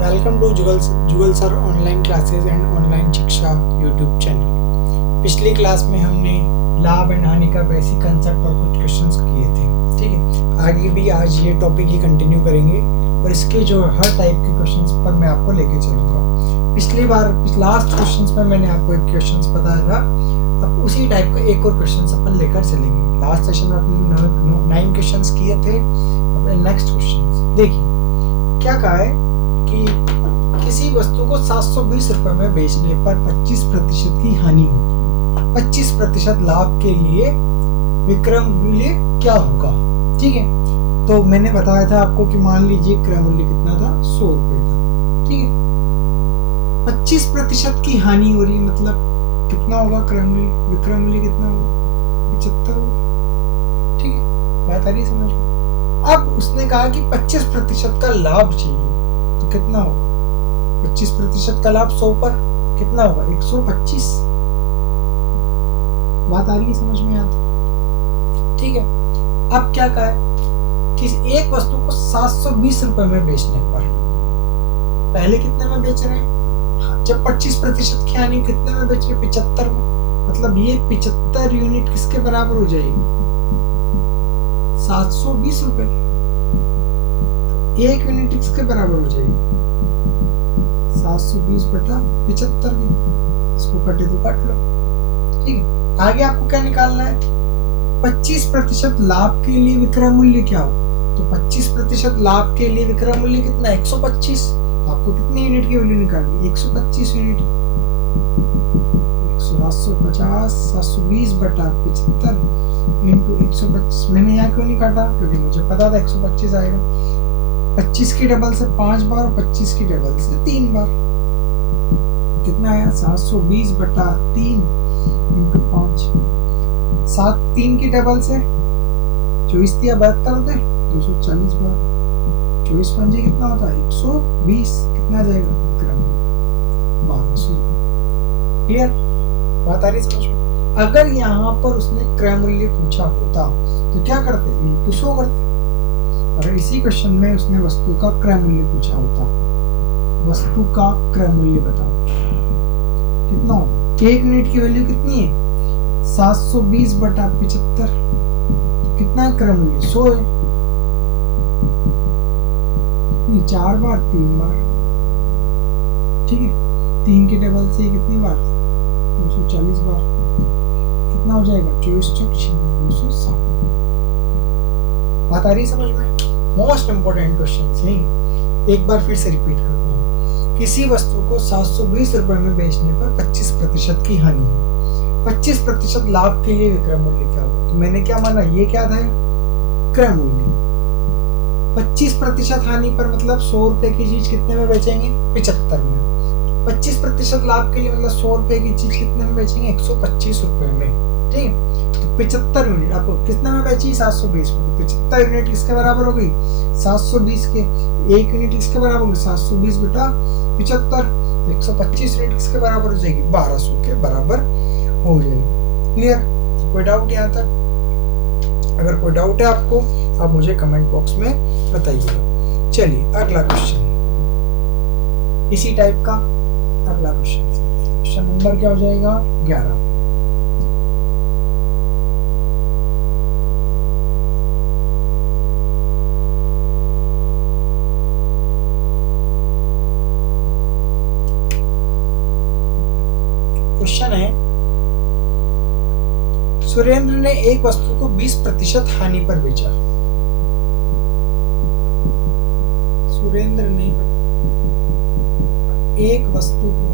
Welcome to Jugal sir online classes and online शिक्षा YouTube channel. पिछली class में हमने लाभ एंड हानि का बेसिक कंसेप्ट और कुछ क्वेश्चंस किए थे। ठीक है, आगे भी आज ये टॉपिक ही कंटिन्यू करेंगे और इसके जो हर टाइप के क्वेश्चंस पर मैं आपको लेके चलूँगा। पिछली बार लास्ट क्वेश्चंस में मैंने आपको एक क्वेश्चंस बताया था, अब उसी टाइप का एक और क्वेश्चंस अपन लेकर चलेंगे। लास्ट सेशन में अपने 9 क्वेश्चंस किए थे। अब नेक्स्ट क्वेश्चंस देखिए क्या कहा है कि किसी वस्तु को 720 रुपए में बेचने पर 25% की हानि होगी। 25% लाभ के लिए विक्रय मूल्य क्या होगा? ठीक है, तो मैंने बताया था आपको कि मान लीजिए क्रय मूल्य कितना था, 100 रुपए था। ठीक है, 25% की हानि हो रही है, मतलब कितना होगा क्रय मूल्य? विक्रय मूल्य कितना होगा? 75 होगा। ठीक है, बात आ रही है समझ में? अब उसने कहा कि 25% का लाभ चाहिए, तो कितना होगा? 25% का लाभ 100 पर कितना होगा? 125। बात आ रही है समझ में? आता? ठीक है, अब क्या कहा है कि एक वस्तु को 720 रुपए में बेचने पर, पहले कितने में बेच रहे हैं? जब 25% की हानि कितने में बेच रहे हैं? 75 में। मतलब ये 75 यूनिट किसके बराबर हो जाएगी? 720 रुपए। एक यूनिट किसके बराबर हो जाएगी? 720 बटा 75 की। इसको कटे तो काट लो। ठीक है, आगे आपको क्या निकालना है? 25% लाभ के लिए विक्रय मूल्य क्या हो? तो 25% लाभ के लिए विक्रय मूल्य कितना? 125। आपको कितनी यूनिट की वैल्यू निकालनी? 125 यूनिट। 750 720 बटा 75 इंटू 125। मैंने यहाँ क्यों नहीं काटा? क्योंकि मुझे पता था 125 आएगा। 25 की टेबल से 5 बार और 25 की टेबल से 3 बार। कितना आया? 720 बटा 3 इंटू 5। 7 3 की टेबल से 24 दिया 72 होते 240 बार। 24 पंजे कितना होता है? 120। कितना जाएगा? 1200। क्लियर? बात आ रही समझ में? अगर यहाँ पर उसने क्रय मूल्य पूछा होता तो क्या करते? इंटू 100 करते। अगर इसी क्वेश्चन में उसने वस्तु का क्रय मूल्य पूछा होता, वस्तु का क्रय मूल्य बताओ कितना होगा? एक यूनिट की वैल्यू कितनी है? 720 बटा 75। तो कितना है क्रय मूल्य? 100 है। कितनी? 4 बार 3 बार। ठीक है, 3 की टेबल से कितनी बार? 240 बार। कितना हो जाएगा? 24 चौक 260। बात आ रही समझ में? मोस्ट इंपोर्टेंट क्वेश्चन है। एक बार फिर से रिपीट करता हूँ। किसी वस्तु को 720 रुपए में बेचने पर 25% की हानि है। 25% लाभ के लिए विक्रय मूल्य क्या होगा? तो मैंने क्या माना? ये क्या था? क्रय मूल्य। 25% हानि पर मतलब 100 रुपए की चीज कितने में बेचेंगे? 75 में। 25% लाभ के लिए मतलब 100 रुपए की चीज कितने में बेचेंगे? 125 रुपए में। ठीक है, तो 75 यूनिट आपको कितने में बेची? 720 में। तो 75 यूनिट किसके बराबर हो गई? 720 के। एक यूनिट किसके बराबर होगी? 720 बटा 75। 125 यूनिट किसके बराबर हो जाएगी? 1200 के बराबर हो जाएगी। क्लियर? कोई डाउट यहाँ तक? अगर कोई डाउट है आपको, आप मुझे कमेंट बॉक्स में बताइएगा। चलिए अगला क्वेश्चन, इसी टाइप का अगला क्वेश्चन नंबर क्या हो जाएगा? 11। क्वेश्चन है, सुरेंद्र ने एक वस्तु को 20% हानि पर बेचा। सुरेंद्र ने एक वस्तु को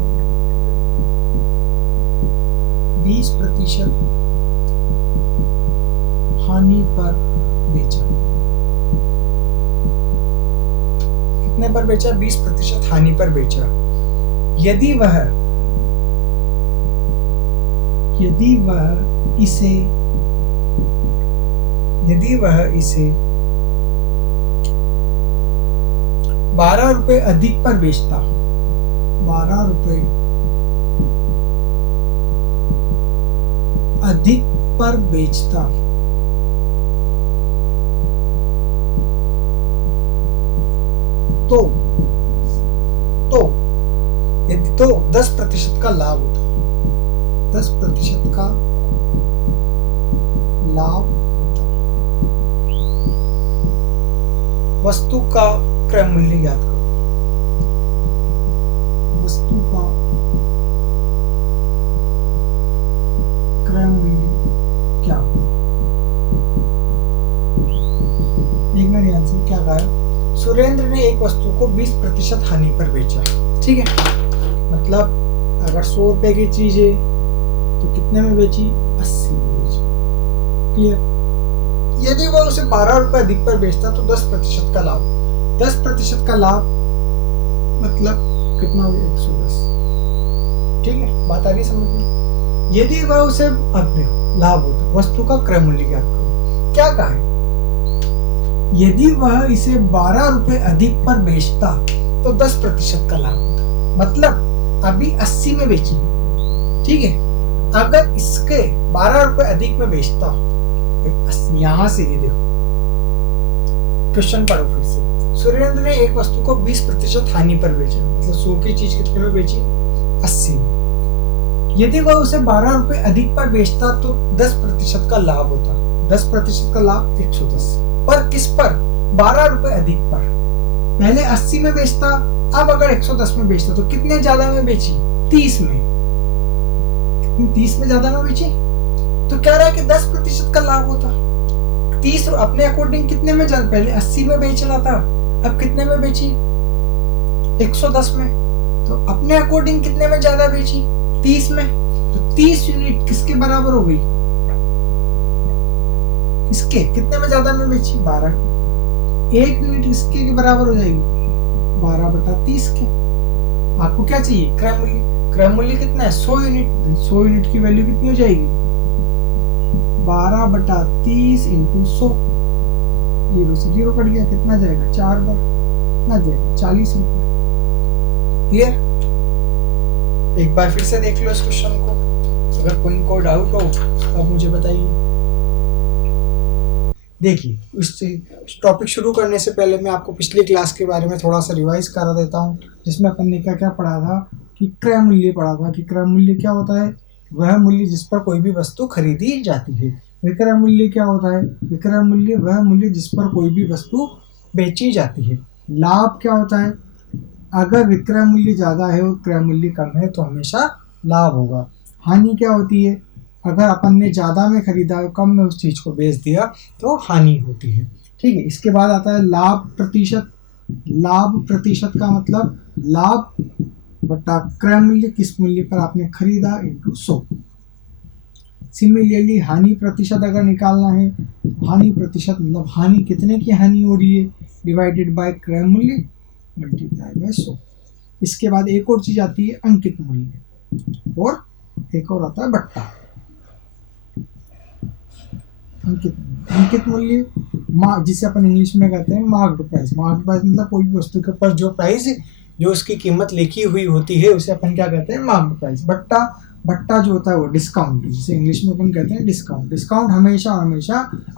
20% हानि पर बेचा। कितने पर बेचा? 20% हानि पर बेचा। यदि वह इसे 12 रुपए अधिक पर बेचता, 12 रुपए अधिक पर बेचता तो तो 10% का लाभ होता है, 10% का लाभ होता है। वस्तु का क्रय मूल्य ज्ञात करो। वस्तु का क्रय मूल्य क्या? एक मिनट आंसर क्या कहा है? सुरेंद्र ने एक वस्तु को 20% हानि पर बेचा। ठीक है, मतलब अगर 100 रुपए की चीज है तो कितने में बेची? 80 में बेची। क्लियर? यदि वह उसे 12 रुपए अधिक पर बेचता तो 10% का लाभ। 10% का लाभ मतलब कितना हो गया? 110। ठीक है, बात आ रही समझ में? यदि वह उसे लाभ होता, वस्तु का क्रय मूल्य ज्ञात करो। क्या कहा है? यदि वह इसे 12 रुपए अधिक पर बेचता तो 10% का लाभ होता। मतलब अभी 80 में बेची, ठीक है, अगर इसके 12 रुपए अधिक में बेचता, यहां से ये देखो क्वेश्चन पढ़ो फिर से। सुरेंद्र ने एक वस्तु को 20% हानि पर बेचा, मतलब 100 की चीज कितने में बेची? 80 में। यदि वह उसे 12 रुपए अधिक पर बेचता तो 10% का लाभ होता। 10% का लाभ 110 पर किस पर? 12 रुपए अधिक पर। पहले 80 में बेचता, अब अगर 110 में बेचता तो कितने ज्यादा में बेची? 30 में। 30 में ज्यादा में बेची तो कह रहा है कि 10% का लाभ होता। 30 अपने अकॉर्डिंग कितने में ज्यादा? पहले 80 में बेच रहा था, अब कितने में बेची? 110 में। तो अपने अकॉर्डिंग कितने में ज्यादा बेची? 30 में। तो 30 यूनिट किसके बराबर हो गई? इसके कितने में ज्यादा में बेची? 12 के। 1 यूनिट इसके के बराबर हो जाएगी 12/30 के। आपको क्या चाहिए? क्रय मूल्य। क्रय मूल्य कितना है? 100 यूनिट। 100 यूनिट की वैल्यू कितनी हो जाएगी? 12/30 इंटू 100। 0 से 0 कट गया, कितना जाएगा? 4 बार कितना जाएगा? 40 रुपए। क्लियर? एक बार फिर से देख लो इस क्वेश्चन को, अगर कोई डाउट हो तो आप मुझे बताइए। देखिए, इस टॉपिक शुरू करने से पहले मैं आपको पिछली क्लास के बारे में थोड़ा सा रिवाइज करा देता हूँ, जिसमें अपन ने क्या क्या पढ़ा था कि क्रय मूल्य पढ़ा था। कि क्रय मूल्य क्या होता है? वह मूल्य जिस पर कोई भी वस्तु खरीदी जाती है। विक्रय मूल्य क्या होता है? विक्रय मूल्य वह मूल्य जिस पर कोई भी वस्तु बेची जाती है। लाभ क्या होता है? अगर विक्रय मूल्य ज़्यादा है और क्रय मूल्य कम है तो हमेशा लाभ होगा। हानि क्या होती है? अगर अपन ने ज़्यादा में खरीदा और कम में उस चीज़ को बेच दिया तो हानि होती है। ठीक है, इसके बाद आता है लाभ प्रतिशत। लाभ प्रतिशत का मतलब लाभ बटा क्रय मूल्य, किस मूल्य पर आपने खरीदा, इंटू 100। सिमिलरली हानि प्रतिशत अगर निकालना है, हानि प्रतिशत मतलब हानि कितने की हानि हो रही है, डिवाइडेड बाय क्रय मूल्य मल्टीप्लाई बाय 100। इसके बाद एक और चीज आती है अंकित मूल्य, और एक और आता है बट्टा। अंकित मूल्य जिसे अपन इंग्लिश में कहते हैं मार्क्ड प्राइस। मार्क्ड प्राइस मतलब कोई भी वस्तु के ऊपर जो प्राइस जो उसकी कीमत लिखी हुई होती है उसे अपन क्या कहते हैं? Marked price. बट्टा जो होता है वो डिस्काउंट, जिसे इंग्लिश में अपन कहते हैं डिस्काउंट। डिस्काउंट हमेशा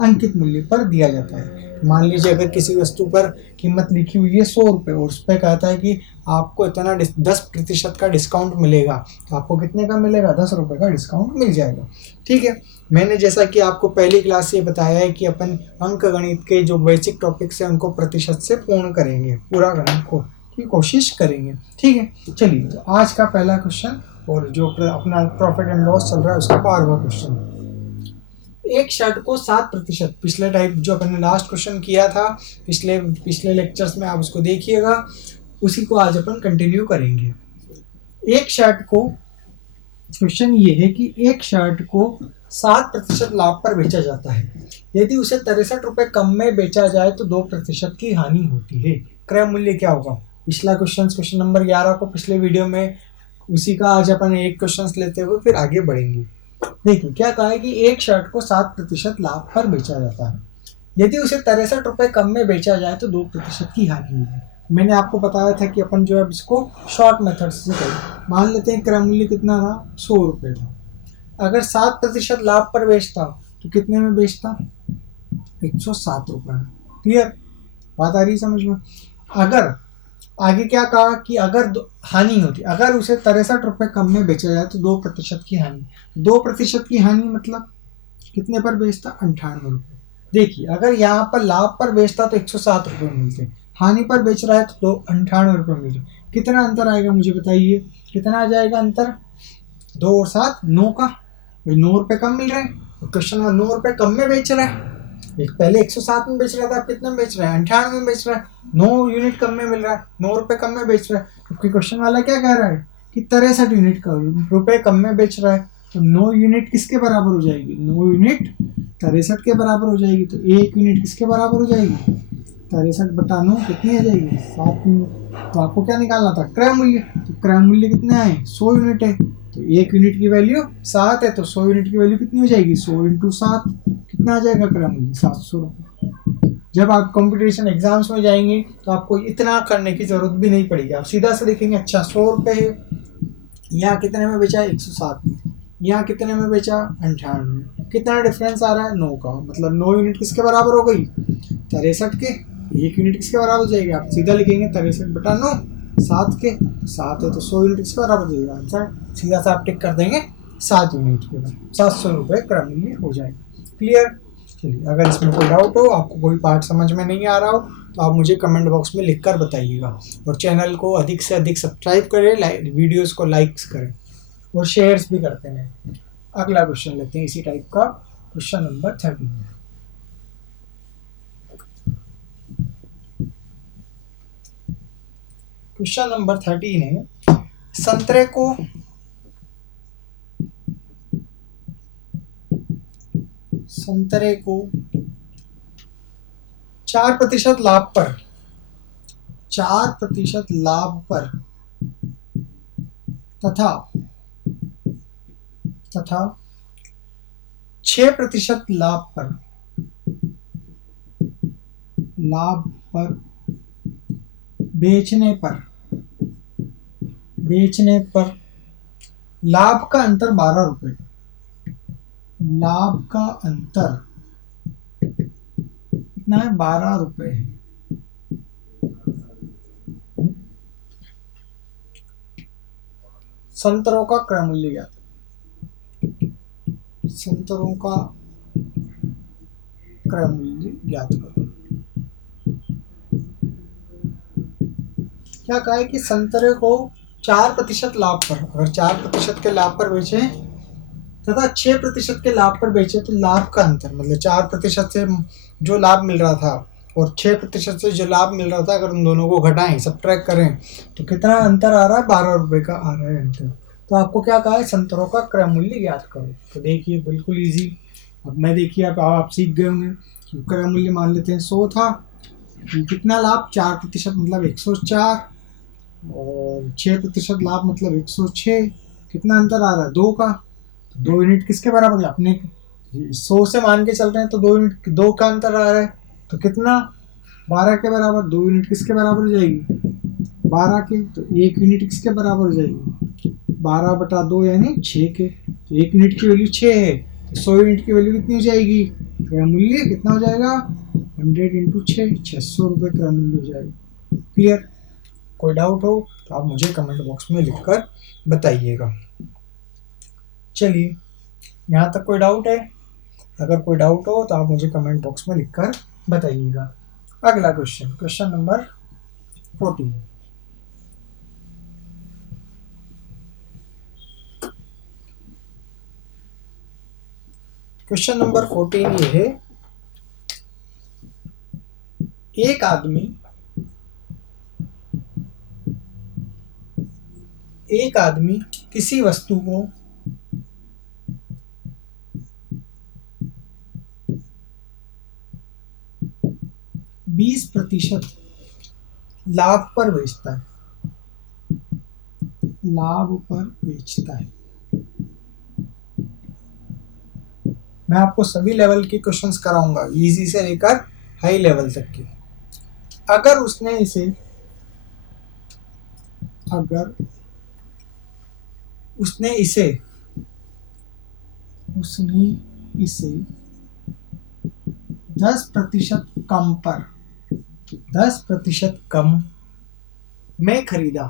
अंकित मूल्य पर दिया जाता है। मान लीजिए अगर किसी वस्तु पर कीमत लिखी हुई है 100 रुपये और उस पर कहता है कि आपको इतना 10% का डिस्काउंट मिलेगा, तो आपको कितने का मिलेगा? 10 रुपये का डिस्काउंट मिल जाएगा। ठीक है, मैंने जैसा कि आपको पहली क्लास से बताया है कि अपन अंक गणित के जो बेसिक टॉपिक्स हैं उनको प्रतिशत से पूर्ण करेंगे, पूरा करने की कोशिश करेंगे। ठीक है, चलिए तो आज का पहला क्वेश्चन और जो अपना प्रॉफिट एंड लॉस चल रहा है उसका 12वां क्वेश्चन। एक शर्ट को 7%, पिछले टाइप जो अपन ने लास्ट क्वेश्चन किया था पिछले लेक्चर्स में, आप उसको देखिएगा, उसी को आज अपन कंटिन्यू करेंगे। एक शर्ट को, क्वेश्चन ये है कि एक शर्ट को 7% लाभ पर बेचा जाता है। यदि उसे 63 रुपये कम में बेचा जाए तो 2% की हानि होती है। क्रय मूल्य क्या होगा? पिछला क्वेश्चन नंबर 11 को पिछले वीडियो में, उसी का आज अपन एक क्वेश्चन लेते हुए फिर आगे बढ़ेंगे। देखिए क्या कहा है कि एक शर्ट को 7% लाभ पर बेचा जाता है। यदि उसे 63 रुपये कम में बेचा जाए तो 2% की हानि होगी। मैंने आपको बताया था कि अपन जो है इसको शॉर्ट मेथड से करें। मान लेते हैं क्रय मूल्य कितना था? 100 रुपये था। अगर 7% लाभ पर बेचता तो कितने में बेचता? 107 रुपये में। क्लियर? बात आ रही समझ में? अगर आगे क्या कहा कि अगर हानि होती, अगर उसे 63 रुपये कम में बेचा जाए तो 2% की हानि। 2% की हानि मतलब कितने पर बेचता? 98 रुपये। देखिए अगर यहाँ पर लाभ पर बेचता तो 107 रुपये मिलते, हानि पर बेच रहा है तो 98 रुपये मिलते। कितना अंतर आएगा मुझे बताइए, कितना आ जाएगा अंतर? 2 और 7 9 का, 9 रुपये कम मिल रहे हैं। क्वेश्चन में 9 रुपये कम में बेच रहा है, एक पहले 107 में बेच रहा था, आप कितने में बेच रहे हैं? 98 में बेच रहा है, 9 यूनिट कम में मिल रहा है, 9 रुपये कम में बेच रहा है। क्योंकि क्वेश्चन वाला क्या कह रहा है कि 63 यूनिट रुपये कम में बेच रहा है, तो 9 यूनिट किसके बराबर हो जाएगी? 9 यूनिट 63 के बराबर हो जाएगी। तो 1 यूनिट किसके बराबर हो जाएगी? 63/9 कितनी आ जाएगी? 7 यूनिट। तो आपको क्या निकालना था? क्रय मूल्य। तो क्रय मूल्य कितने आए? 100 यूनिट है, तो 1 यूनिट की वैल्यू 7 है, तो 100 यूनिट की वैल्यू कितनी हो जाएगी? 100 × 7 कितना आ जाएगा क्रय मूल्य? 700 रुपये। जब आप कॉम्पिटिशन एग्जाम्स में जाएंगे तो आपको इतना करने की जरूरत भी नहीं पड़ेगी, आप सीधा से देखेंगे अच्छा 100 रुपये है, यहाँ कितने में बेचा? 107 में, यहाँ कितने में बेचा? 98 में। कितना डिफरेंस आ रहा है? 9 का। मतलब 9 यूनिट किसके बराबर हो गई? 63 के। 1 यूनिट किसके बराबर हो जाएगी? आप सीधा लिखेंगे 63/9, 7 के, 7 है तो 100 यूनिट किसके बराबर हो जाएगा? आंसर सीधा सा आप टिक कर देंगे 7 यूनिट के बाद 700 रुपये क्रय मूल्य हो जाएगा। क्लियर? चलिए अगर इसमें कोई डाउट हो, आपको कोई पार्ट समझ में नहीं आ रहा हो, तो आप मुझे कमेंट बॉक्स में लिखकर बताइएगा। और चैनल को अधिक से अधिक सब्सक्राइब करें, वीडियोस को लाइक्स करें और शेयर्स भी करते हैं। अगला क्वेश्चन लेते हैं इसी टाइप का, क्वेश्चन नंबर 13। क्वेश्चन नंबर 13 है, संतरे को संतरे को 4% लाभ पर 4% लाभ पर तथा 6% लाभ पर बेचने पर लाभ का अंतर 12 रुपये। लाभ का अंतर कितना है? 12 रुपये है। संतरों का क्रय मूल्य ज्ञात। संतरों का क्रय मूल्य ज्ञात करो। क्या कहा है कि संतरे को 4% लाभ पर, अगर 4% के लाभ पर बेचे तथा 6% के लाभ पर बेचे तो लाभ का अंतर, मतलब 4% से जो लाभ मिल रहा था और 6% से जो लाभ मिल रहा था, अगर उन दोनों को घटाएं, सबट्रैक्ट करें, तो कितना अंतर आ रहा है? 12 रुपये का आ रहा है अंतर। तो आपको क्या कहा है? संतरों का क्रय मूल्य ज्ञात करो। तो देखिए बिल्कुल ईजी। अब मैं देखिए आप सीख गए होंगे। क्रय मूल्य मान लेते हैं 100 था, कितना लाभ? 4% मतलब 104, और 6% लाभ मतलब 106। कितना अंतर आ रहा है? 2 का। 2 यूनिट किसके बराबर है? अपने 100 से मान के चल रहे हैं तो 2 यूनिट 2 का अंतर आ रहा है, तो कितना? 12 के बराबर। 2 यूनिट किसके बराबर हो जाएगी? 12 के। तो 1 यूनिट किसके बराबर हो जाएगी? 12/2 यानी 6 के। तो 1 यूनिट की वैल्यू 6 है, तो 100 यूनिट की वैल्यू कितनी हो जाएगी? क्रय मूल्य कितना हो जाएगा? 100 × 6, 600 रुपये क्रय मूल्य हो जाएगा। क्लियर? कोई डाउट हो तो आप मुझे कमेंट बॉक्स में लिखकर बताइएगा। चलिए यहाँ तक कोई डाउट है? अगर कोई डाउट हो तो आप मुझे कमेंट बॉक्स में लिखकर बताइएगा। अगला question, question number 14। Question number 14 ये है, एक आदमी किसी वस्तु को 20% लाभ पर बेचता है। मैं आपको सभी लेवल के क्वेश्चंस कराऊंगा, इजी से लेकर हाई लेवल तक के। अगर उसने इसे 10% कम मैं खरीदा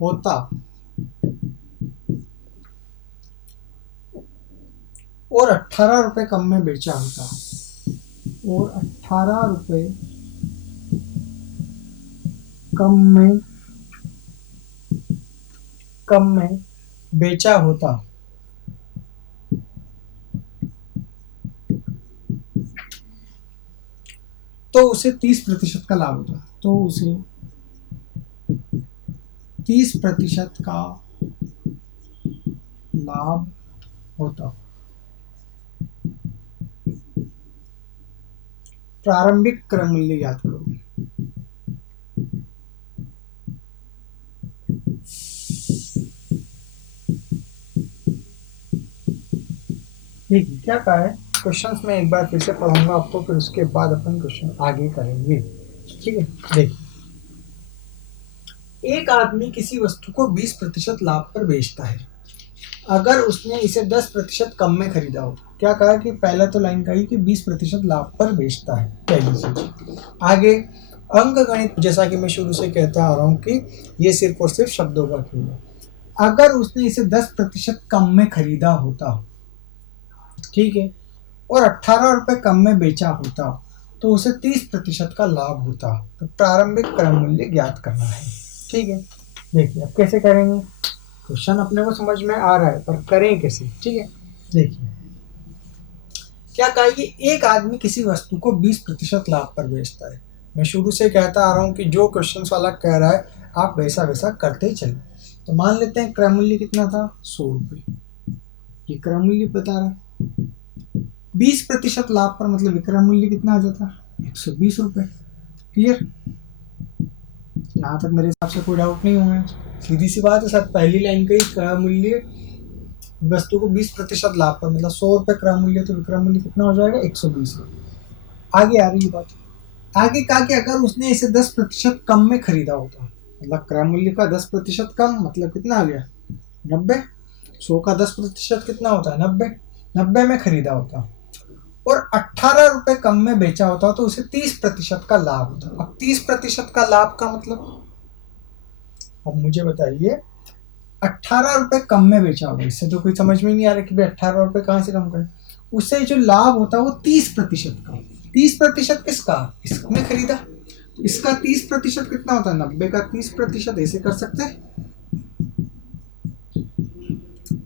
होता और 18 रुपए कम में बेचा होता, और 18 रुपए कम में बेचा होता, तो उसे 30% का लाभ होता, तो उसे 30% का लाभ होता। प्रारंभिक क्रय मूल्य याद करो। ठीक है, क्या कहा है क्वेश्चंस में एक बार फिर से पढ़ूंगा आपको, फिर उसके बाद अपन क्वेश्चन आगे करेंगे। ठीक है, देखिए, एक आदमी किसी वस्तु को 20% लाभ पर बेचता है अगर उसने इसे 10% कम में खरीदा हो। क्या कहा कि पहला तो लाइन कही कि 20% लाभ पर बेचता है, पहली चीज। आगे अंक गणित, जैसा कि मैं शुरू से कहता आ रहा हूं कि ये सिर्फ और सिर्फ शब्दों का खेल है। अगर उसने इसे 10% कम में खरीदा होता, ठीक है, और 18 रुपए कम में बेचा होता, तो उसे 30% का लाभ होता। तो प्रारंभिक क्रय मूल्य ज्ञात करना है। ठीक है, देखिए अब कैसे करेंगे। क्वेश्चन अपने को समझ में आ रहा है, पर करें कैसे। ठीक है, देखिए क्या कहा, एक आदमी किसी वस्तु को 20% लाभ पर बेचता है। मैं शुरू से कहता आ रहा हूँ कि जो क्वेश्चन वाला कह रहा है आप वैसा वैसा करते ही चलिए। तो मान लेते हैं क्रय मूल्य कितना था, 100 रुपये। ये क्रय मूल्य बता रहा है। 20% लाभ पर मतलब विक्रय मूल्य कितना आ जाता, 120 रुपये। क्लियर, यहाँ तक मेरे हिसाब से कोई डाउट नहीं होगा। सीधी सी बात है सर, पहली लाइन का ही क्रय मूल्य वस्तु को 20% लाभ पर मतलब 100 रुपये क्रय मूल्य, तो विक्रय मूल्य कितना हो जाएगा, 120 रुपये। आगे आ रही है बात, आगे कहा कि अगर उसने इसे 10% कम में खरीदा होता, मतलब क्रय मूल्य का 10% कम मतलब कितना आ गया, 90। 100 का 10% कितना होता है, 90। 90 में खरीदा होता और 18 रुपए कम में बेचा होता, तो उसे 30% का लाभ होता। अब 30% का लाभ का मतलब, अब मुझे बताइए, 18 रुपए कम में बेचा होगा, इससे तो कोई समझ में नहीं आ रहा कि भाई 18 रुपए कहाँ से कम करें। उससे जो लाभ होता है वो 30% का। 30% किसका, इसमें खरीदा, तो इसका 30% कितना होता है, 90 का 30%, ऐसे कर सकते हैं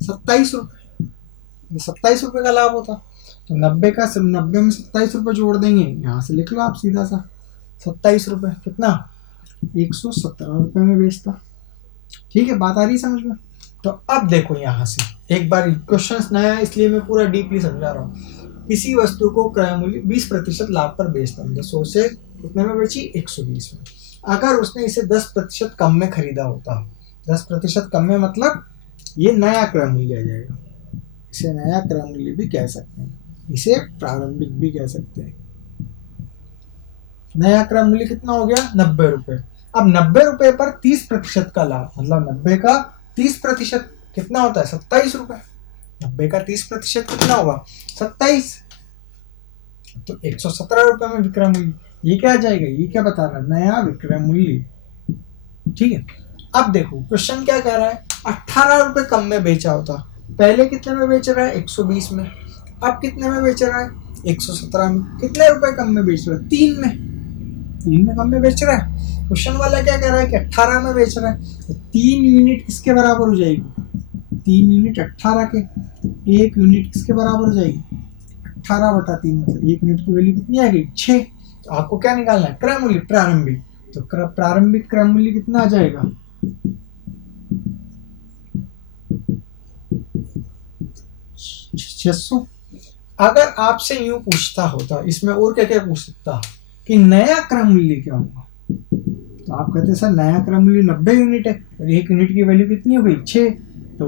27 रुपए। 27 रुपए का लाभ होता, तो 90 का 90 में 27 रुपए जोड़ देंगे, यहाँ से लिख लो आप सीधा सा 27 रुपए कितना, 117 रुपए में बेचता। ठीक है, बात आ रही समझ में। तो अब देखो यहाँ से एक बार, क्वेश्चन नया है इसलिए मैं पूरा डीपली समझा रहा हूँ। किसी वस्तु को क्रय मूल्य 20% लाभ पर बेचता, मतलब 100 से कितने में बेची, 120 में। अगर उसने इसे 10% कम में खरीदा होता, 10% कम में मतलब ये नया क्रय मूल्य आ जाएगा। इसे नया क्रय मूल्य भी कह सकते हैं, इसे प्रारंभिक भी कह सकते हैं। नया क्रय मूल्य कितना हो गया, 90 रुपए। अब 90 रुपए पर 30% का लाभ, मतलब 90 का 30% कितना होता है, 27 रुपए। 90 का 30% कितना होगा, 27, तो 117 रुपए में विक्रय मूल्य। ये क्या आ जाएगा, ये क्या बता रहा है, नया विक्रय मूल्य। ठीक है, अब देखो क्वेश्चन क्या कह रहा है, 18 रुपए कम में बेचा होता, पहले कितने में बेच रहा है, 120 में। अब कितने में बेच रहा है, 117 में। कितने रुपए कम में बेच रहा है, 3 में कम में बेच रहा है। क्वेश्चन वाला क्या कह रहा है कि 18 में बेच रहा है, तो 3 यूनिट किसके बराबर हो जाएगी, 3 यूनिट 18 के, 1 यूनिट किसके बराबर हो जाएगी, 18/3, मतलब 1 यूनिट की वैल्यू कितनी आ गई, 6। तो आपको क्या निकालना है, क्रय मूल्य प्रारंभिक। तो प्रारंभिक क्रय मूल्य कितना आ जाएगा, 600। अगर आपसे यूं पूछता होता, इसमें और क्या क्या पूछ सकता कि नया क्रय मूल्य क्या होगा, तो आप कहते सर नया क्रय मूल्य 90 यूनिट है और 1 यूनिट की वैल्यू कितनी हो गई, 6। तो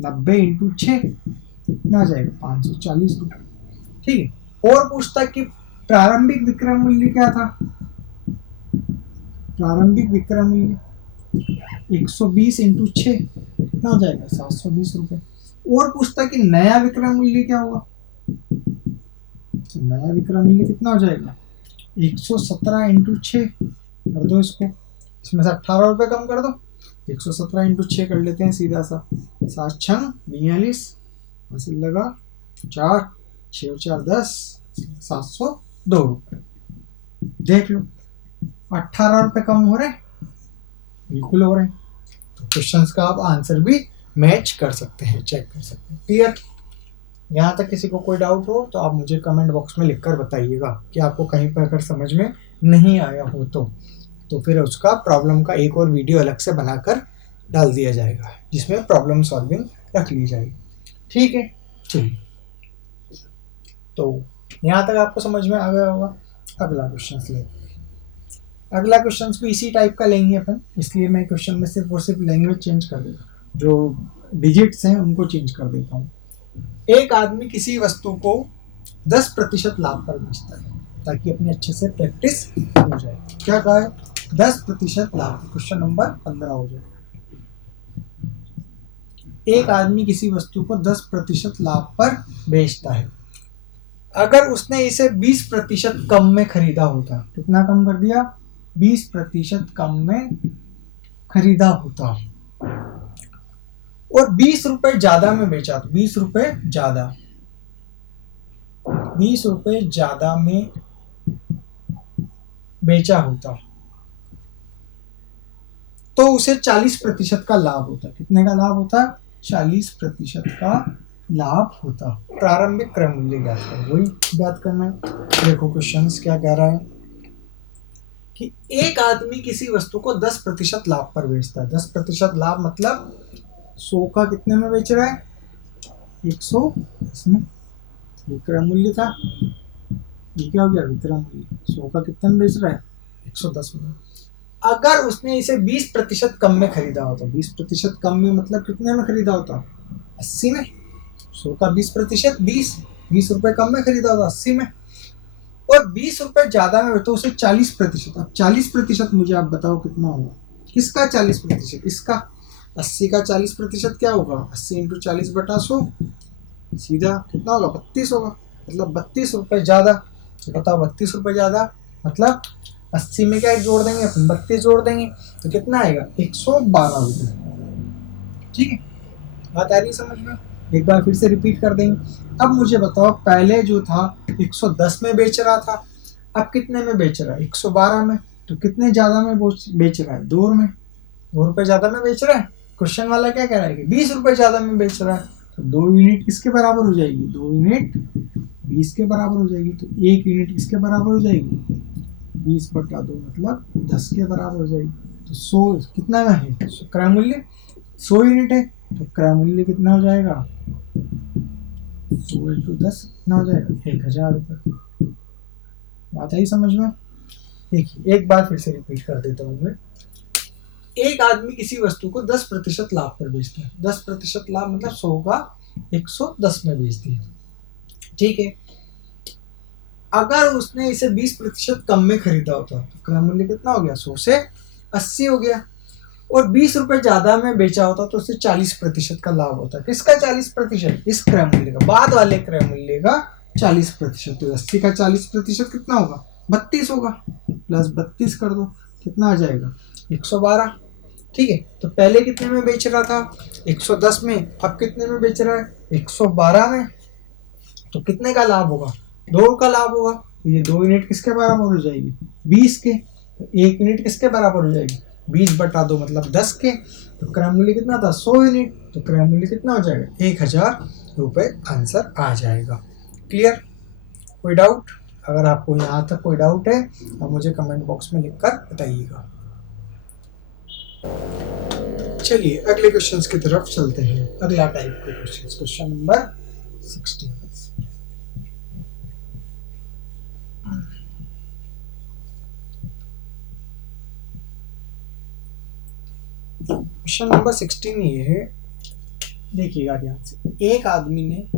90 × 6 कितना आ जाएगा, 540 रुपये। ठीक है, और पूछता कि प्रारंभिक विक्रय मूल्य क्या था, प्रारंभिक विक्रय मूल्य 120 × 6 कितना हो जाएगा, 720 रुपये। और पूछता कि नया विक्रय मूल्य क्या होगा, तो नया विक्रय मूल्य कितना हो जाएगा, 117 इंटू 6 कर दो इसको, इसमें से 18 रुपये कम कर दो, 117 इंटू 6 कर लेते हैं सीधा सा, 7 छंग 42, हासिल लगा 4, 6 और 4 10, 702 रुपये। देख लो 18 रुपये कम हो रहे हैं, बिल्कुल हो रहे हैं। तो क्वेश्चंस का आप आंसर भी मैच कर सकते हैं, चेक कर सकते हैं। क्लियर? यहाँ तक किसी को कोई डाउट हो तो आप मुझे कमेंट बॉक्स में लिखकर बताइएगा कि आपको कहीं पर अगर समझ में नहीं आया हो तो फिर उसका प्रॉब्लम का एक और वीडियो अलग से बनाकर डाल दिया जाएगा जिसमें प्रॉब्लम सॉल्विंग रख ली जाएगी। ठीक है, चलिए, तो यहाँ तक आपको समझ में आ गया होगा। अगला क्वेश्चन लेते हैं। अगला क्वेश्चन भी इसी टाइप का लेंगे अपन, इसलिए मैं क्वेश्चन में सिर्फ और सिर्फ लैंग्वेज चेंज कर देता हूँ, जो डिजिट्स हैं उनको चेंज कर देता हूँ। एक आदमी किसी वस्तु को 10% लाभ पर बेचता है, ताकि अपनी अच्छे से प्रैक्टिस हो जाए। क्या कहा है? 10% लाभ। क्वेश्चन नंबर 15 हो जाए। एक आदमी किसी वस्तु को 10% लाभ पर बेचता है। अगर उसने इसे 20% कम में खरीदा होता, कितना कम कर दिया? 20% कम में खरीदा होता, और 20 रुपए ज्यादा में बेचा, तो 20 रुपए ज्यादा में बेचा होता, तो उसे 40% का लाभ होता। कितने का लाभ होता? 40% का लाभ होता। प्रारंभिक क्रय मूल्य ज्ञात करो, वही ज्ञात करना है। देखो क्वेश्चंस क्या कह रहा है कि एक आदमी किसी वस्तु को 10% लाभ पर बेचता है। 10% लाभ मतलब 100 का कितने में बेच रहा है? 100, इसमें विक्रय मूल्य था, ये क्या हो गया? विक्रय मूल्य। 100 का कितने में बेच रहा है? 110 में। अगर उसने इसे 20% कम में खरीदा होता, 20% कम में मतलब कितने में खरीदा होता? 80 में। 100 का 20%, 20 रुपए कम में खरीदा होता 80 में, और 20 रुपए ज्यादा में तो उसे 40%। अब 40% मुझे आप बताओ कितना होगा? किसका 40%? इसका। 80 का 40% क्या होगा? 80 इंटू 40/100, सीधा कितना होगा? 32 होगा। मतलब 32 रुपए ज्यादा। बताओ 32 रुपए ज्यादा मतलब 80 में क्या जोड़ देंगे अपन? 32 जोड़ देंगे तो कितना आएगा? 112 रुपये। ठीक है, बात आ रही है समझ में? एक बार फिर से रिपीट कर देंगे। अब मुझे बताओ, पहले जो था 110 में बेच रहा था, अब कितने में बेच रहा है? 112 में। तो कितने ज्यादा में बेच रहा है? 2 में, 2 रुपए ज्यादा में बेच रहा है। क्वेश्चन वाला क्या कह रहा है कि 20 रुपए ज्यादा में बेच रहा है, तो 2 यूनिट किसके बराबर हो जाएगी? 2 यूनिट 20 के बराबर हो जाएगी। तो 1 यूनिट किसके बराबर हो जाएगी? 20/2 मतलब 10 के बराबर हो जाएगी। तो 100 कितना है? क्रय मूल्य 100 यूनिट है, तो क्रय मूल्य कितना हो जाएगा? 100 इंटू 10 कितना हो जाएगा? 1000 रुपये। बात आई समझ में? देखिए एक बार फिर से रिपीट कर देता हूँ मैं। एक आदमी किसी वस्तु को 10% लाभ पर बेचता है। 10% लाभ मतलब 100 का 110 में बेच दिया। ठीक है, अगर उसने इसे 20% कम में खरीदा होता तो क्रय मूल्य कितना हो गया? 100 से 80 हो गया, और 20 रुपए ज्यादा में बेचा होता तो उसे 40% का लाभ होता। किसका 40%? इस क्रय मूल्य का, बाद वाले क्रय मूल्य का 40%। तो 80 का 40% कितना होगा? 32 होगा। प्लस 32 कर दो, कितना आ जाएगा? 112। ठीक है, तो पहले कितने में बेच रहा था? 110 में। अब कितने में बेच रहा है? 112 में। तो कितने का लाभ होगा? 2 का लाभ होगा। तो ये 2 यूनिट किसके बराबर हो जाएगी? 20 के। तो 1 यूनिट किसके बराबर हो जाएगी? 20/2 मतलब 10 के। तो क्रय मूल्य कितना था? 100 यूनिट। तो क्रय मूल्य कितना हो जाएगा? 1000 रुपये आंसर आ जाएगा। क्लियर? कोई डाउट? अगर आपको यहाँ तक कोई डाउट है तो मुझे कमेंट बॉक्स में लिखकर बताइएगा। चलिए अगले क्वेश्चंस की तरफ चलते हैं। अगला टाइप के questions, question number 16। Question number 16 ये है, देखिएगा ध्यान से। एक आदमी ने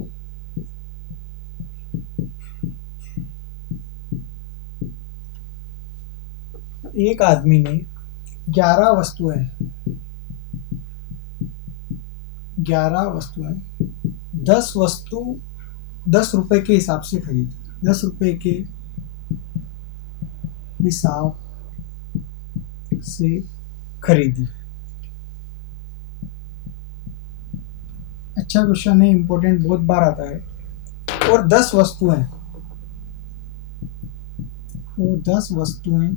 एक आदमी ने 11 वस्तुएं 10 वस्तु 10 रुपए के हिसाब से खरीदी। 10 रुपए के हिसाब से खरीदी। अच्छा क्वेश्चन है, इंपॉर्टेंट, बहुत बार आता है। और 10 वस्तुएं, वो 10 वस्तुएं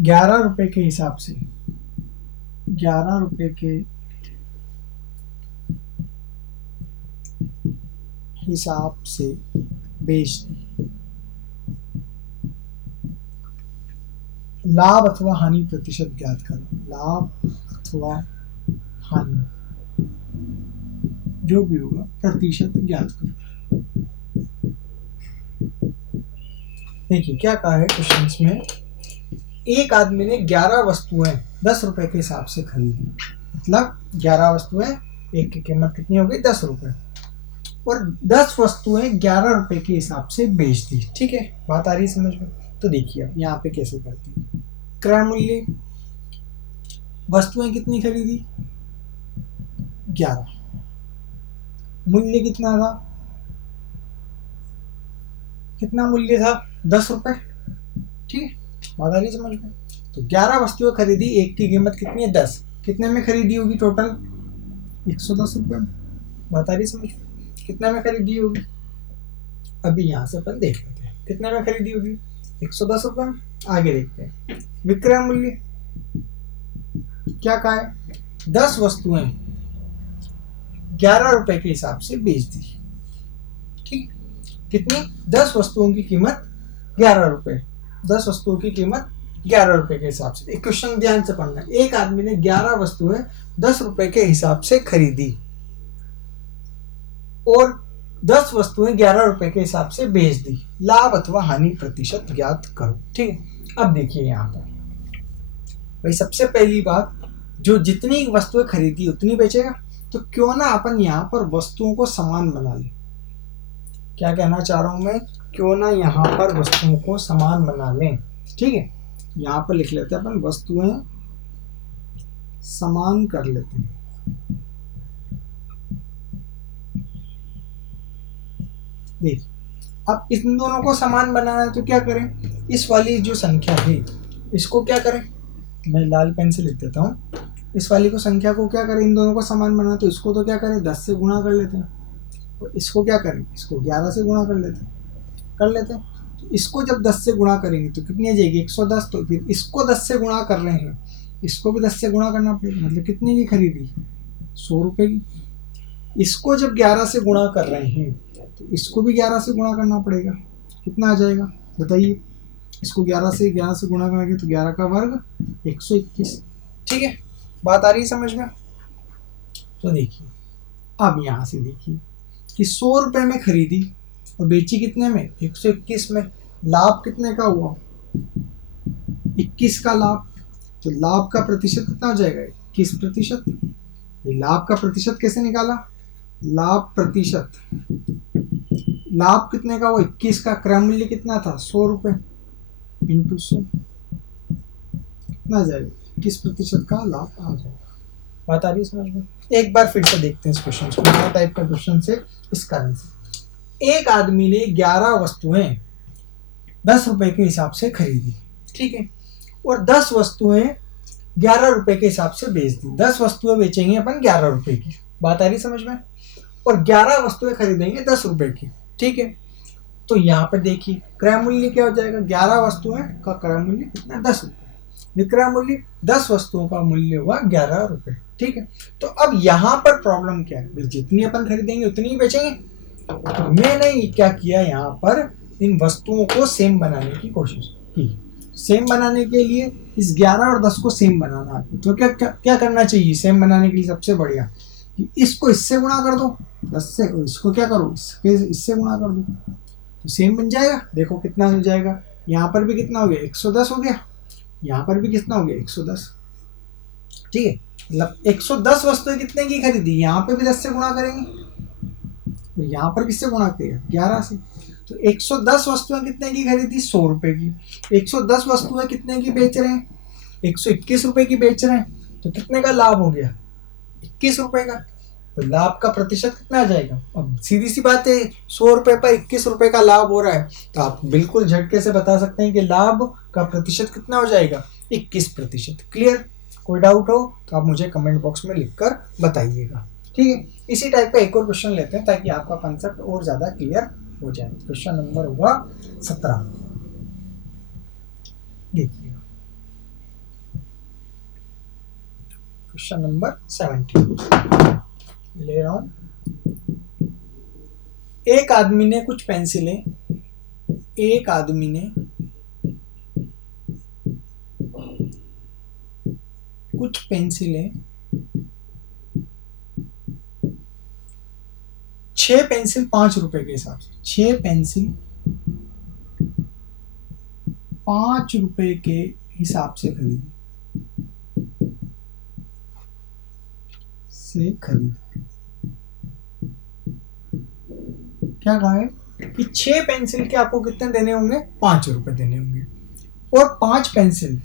11 रुपए के हिसाब से, 11 रुपए के हिसाब से बेच दी। लाभ अथवा हानि प्रतिशत ज्ञात करो। लाभ अथवा हानि जो भी होगा प्रतिशत ज्ञात करो। देखिए क्या कहा है क्वेश्चन में, एक आदमी ने 11 वस्तुएं 10 रुपए के हिसाब से खरीदी। मतलब 11 वस्तुएं, एक की कीमत कितनी हो गई, 10 रुपए, और 10 वस्तुएं 11 रुपए के हिसाब से बेच दी। ठीक है, बात आ रही है समझ में? तो देखिए अब यहाँ पे कैसे करते हैं। क्रय मूल्य, वस्तुएं कितनी खरीदी, 11, मूल्य कितना था, कितना मूल्य था, 10 रुपए। ठीक है, बात आ रही समझ में? तो 11 वस्तुएं खरीदी, एक की कीमत कितनी है, 10, कितने में खरीदी होगी टोटल, 110 रुपए में। बात आ रही समझ में? कितने में खरीदी होगी, अभी यहां से अपन देख लेते हैं कितने में खरीदी होगी, 110 रुपए में। आगे देखते हैं विक्रय मूल्य, क्या कहा है, 10 वस्तुएं 11 रुपए के हिसाब से बेच दी। ठीक, कितनी, 10 वस्तुओं की कीमत 11 रुपए, 10 वस्तुओं की कीमत 11 रुपए के हिसाब से। एक क्वेश्चन ध्यान से पढ़ना, एक आदमी ने 11 वस्तुएं 10 रुपए के हिसाब से खरीदी और 10 वस्तुएं 11 रुपए के हिसाब से बेच दी। लाभ अथवा हानि प्रतिशत ज्ञात करो। ठीक है, अब देखिए यहाँ पर भाई सबसे पहली बात, जो जितनी वस्तुएं खरीदी उतनी बेचेगा, तो क्यों ना अपन यहाँ पर वस्तुओं को समान बना ले। क्या कहना चाह रहा हूं मैं, क्यों ना यहाँ पर वस्तुओं को समान बना लें। ठीक है, यहाँ पर लिख लेते हैं अपन, वस्तुएं समान कर लेते हैं। देख, अब इन दोनों को समान बनाना है तो क्या करें, इस वाली जो संख्या है इसको क्या करें, मैं लाल पेन से लिख देता हूँ, इस वाली को संख्या को क्या करें, इन दोनों को समान बनाना, तो इसको तो क्या करें 10 से गुणा कर लेते हैं, और इसको क्या करें, इसको 11 से गुणा कर लेते हैं। तो इसको जब 10 से गुणा करेंगे तो कितनी आ जाएगी, 110। तो फिर इसको 10 से गुणा कर रहे हैं, इसको भी 10 से गुणा करना पड़ेगा, मतलब कितने की खरीदी, 100 रुपए की। इसको जब 11 से गुणा कर रहे हैं तो इसको भी 11 से गुणा करना पड़ेगा, कितना आ जाएगा बताइए, इसको 11 से गुणा करेंगे तो 11 का वर्ग 121। ठीक है, बात आ रही है समझ में? तो देखिए अब यहाँ से देखिए कि 100 रुपए में खरीदी और बेची कितने में, 121 में। लाभ कितने का हुआ, 21 का लाभ। तो लाभ का प्रतिशत कितना हो जाएगा, 21%। लाभ का प्रतिशत कैसे निकाला, लाभ प्रतिशत, लाभ कितने का हुआ, 21 का। क्रय मूल्य कितना था, 100 रुपए इंटू 100, कितना जाएगा, 21% का लाभ आ जाएगा। बात आ रही है समझ में? एक बार फिर से देखते हैं इस क्वेश्चन को, नया टाइप का क्वेश्चन से। इस कारण से एक आदमी ने 11 वस्तुएं 10 रुपए के हिसाब से खरीदी। ठीक है, और 10 वस्तुएं 11 रुपए के हिसाब से बेच दी। 10 वस्तुएं बेचेंगे अपन 11 रुपए की, बात आ रही समझ में, और 11 वस्तुएं खरीदेंगे 10 रुपए की। ठीक है, तो यहाँ पे देखिए क्रय मूल्य क्या हो जाएगा, 11 वस्तुएं का क्रय मूल्य कितना, 10 रुपए। विक्रय मूल्य 10 वस्तुओं का मूल्य हुआ 11 रुपए। ठीक है, तो अब यहाँ पर प्रॉब्लम क्या है, जितनी अपन खरीदेंगे उतनी ही बेचेंगे। तो मैंने क्या किया, यहाँ पर इन वस्तुओं को सेम बनाने की कोशिश की। सेम बनाने के लिए इस 11 और 10 को सेम बनाना है, तो क्या करना चाहिए सेम बनाने के लिए, सबसे बढ़िया कि इसको इससे गुणा कर दो 10 से, और इसको क्या करो, इससे गुणा कर दो, तो सेम बन जाएगा। देखो कितना हो जाएगा, यहाँ पर भी कितना हो गया, 110 हो गया, यहाँ पर भी कितना हो गया, 110। ठीक है, मतलब 110 वस्तुएं कितने की खरीदी, यहाँ पे भी 10 से गुणा करेंगे, तो यहाँ पर किससे गुणा करेगा, 11 से। तो 110 वस्तुएं कितने की खरीदी, 100 रुपए की। 110 वस्तुएं कितने की बेच रहे हैं, 121 रुपए की बेच रहे हैं, तो कितने का लाभ हो गया, 21 रुपए का। तो लाभ का प्रतिशत कितना आ जाएगा। अब सीधी सी बात है, 100 रुपए पर 21 रुपए का लाभ हो रहा है, तो आप बिल्कुल झटके से बता सकते हैं कि लाभ का प्रतिशत कितना हो जाएगा, 21%। क्लियर। कोई डाउट हो तो आप मुझे कमेंट बॉक्स में लिखकर बताइएगा। ठीक है, इसी टाइप का एक और क्वेश्चन लेते हैं ताकि आपका कंसेप्ट और ज्यादा क्लियर हो जाए। क्वेश्चन नंबर होगा 17, देखिए क्वेश्चन नंबर 17 ले रहा हूं। एक आदमी ने कुछ पेंसिलें छह पेंसिल 5 रुपए के हिसाब से, 6 पेंसिल 5 रुपए के हिसाब से खरीदी। क्या कहा है कि 6 पेंसिल के आपको कितने देने होंगे, 5 रुपए देने होंगे, और 5 पेंसिल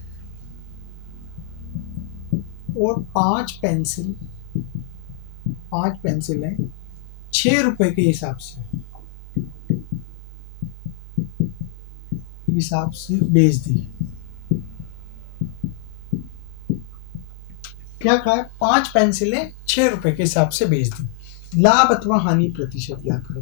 है 6 रुपए के हिसाब से बेच दी। क्या कहा है, 5 पेंसिलें 6 रुपए के हिसाब से बेच दी। लाभ अथवा हानि प्रतिशत ज्ञात करो।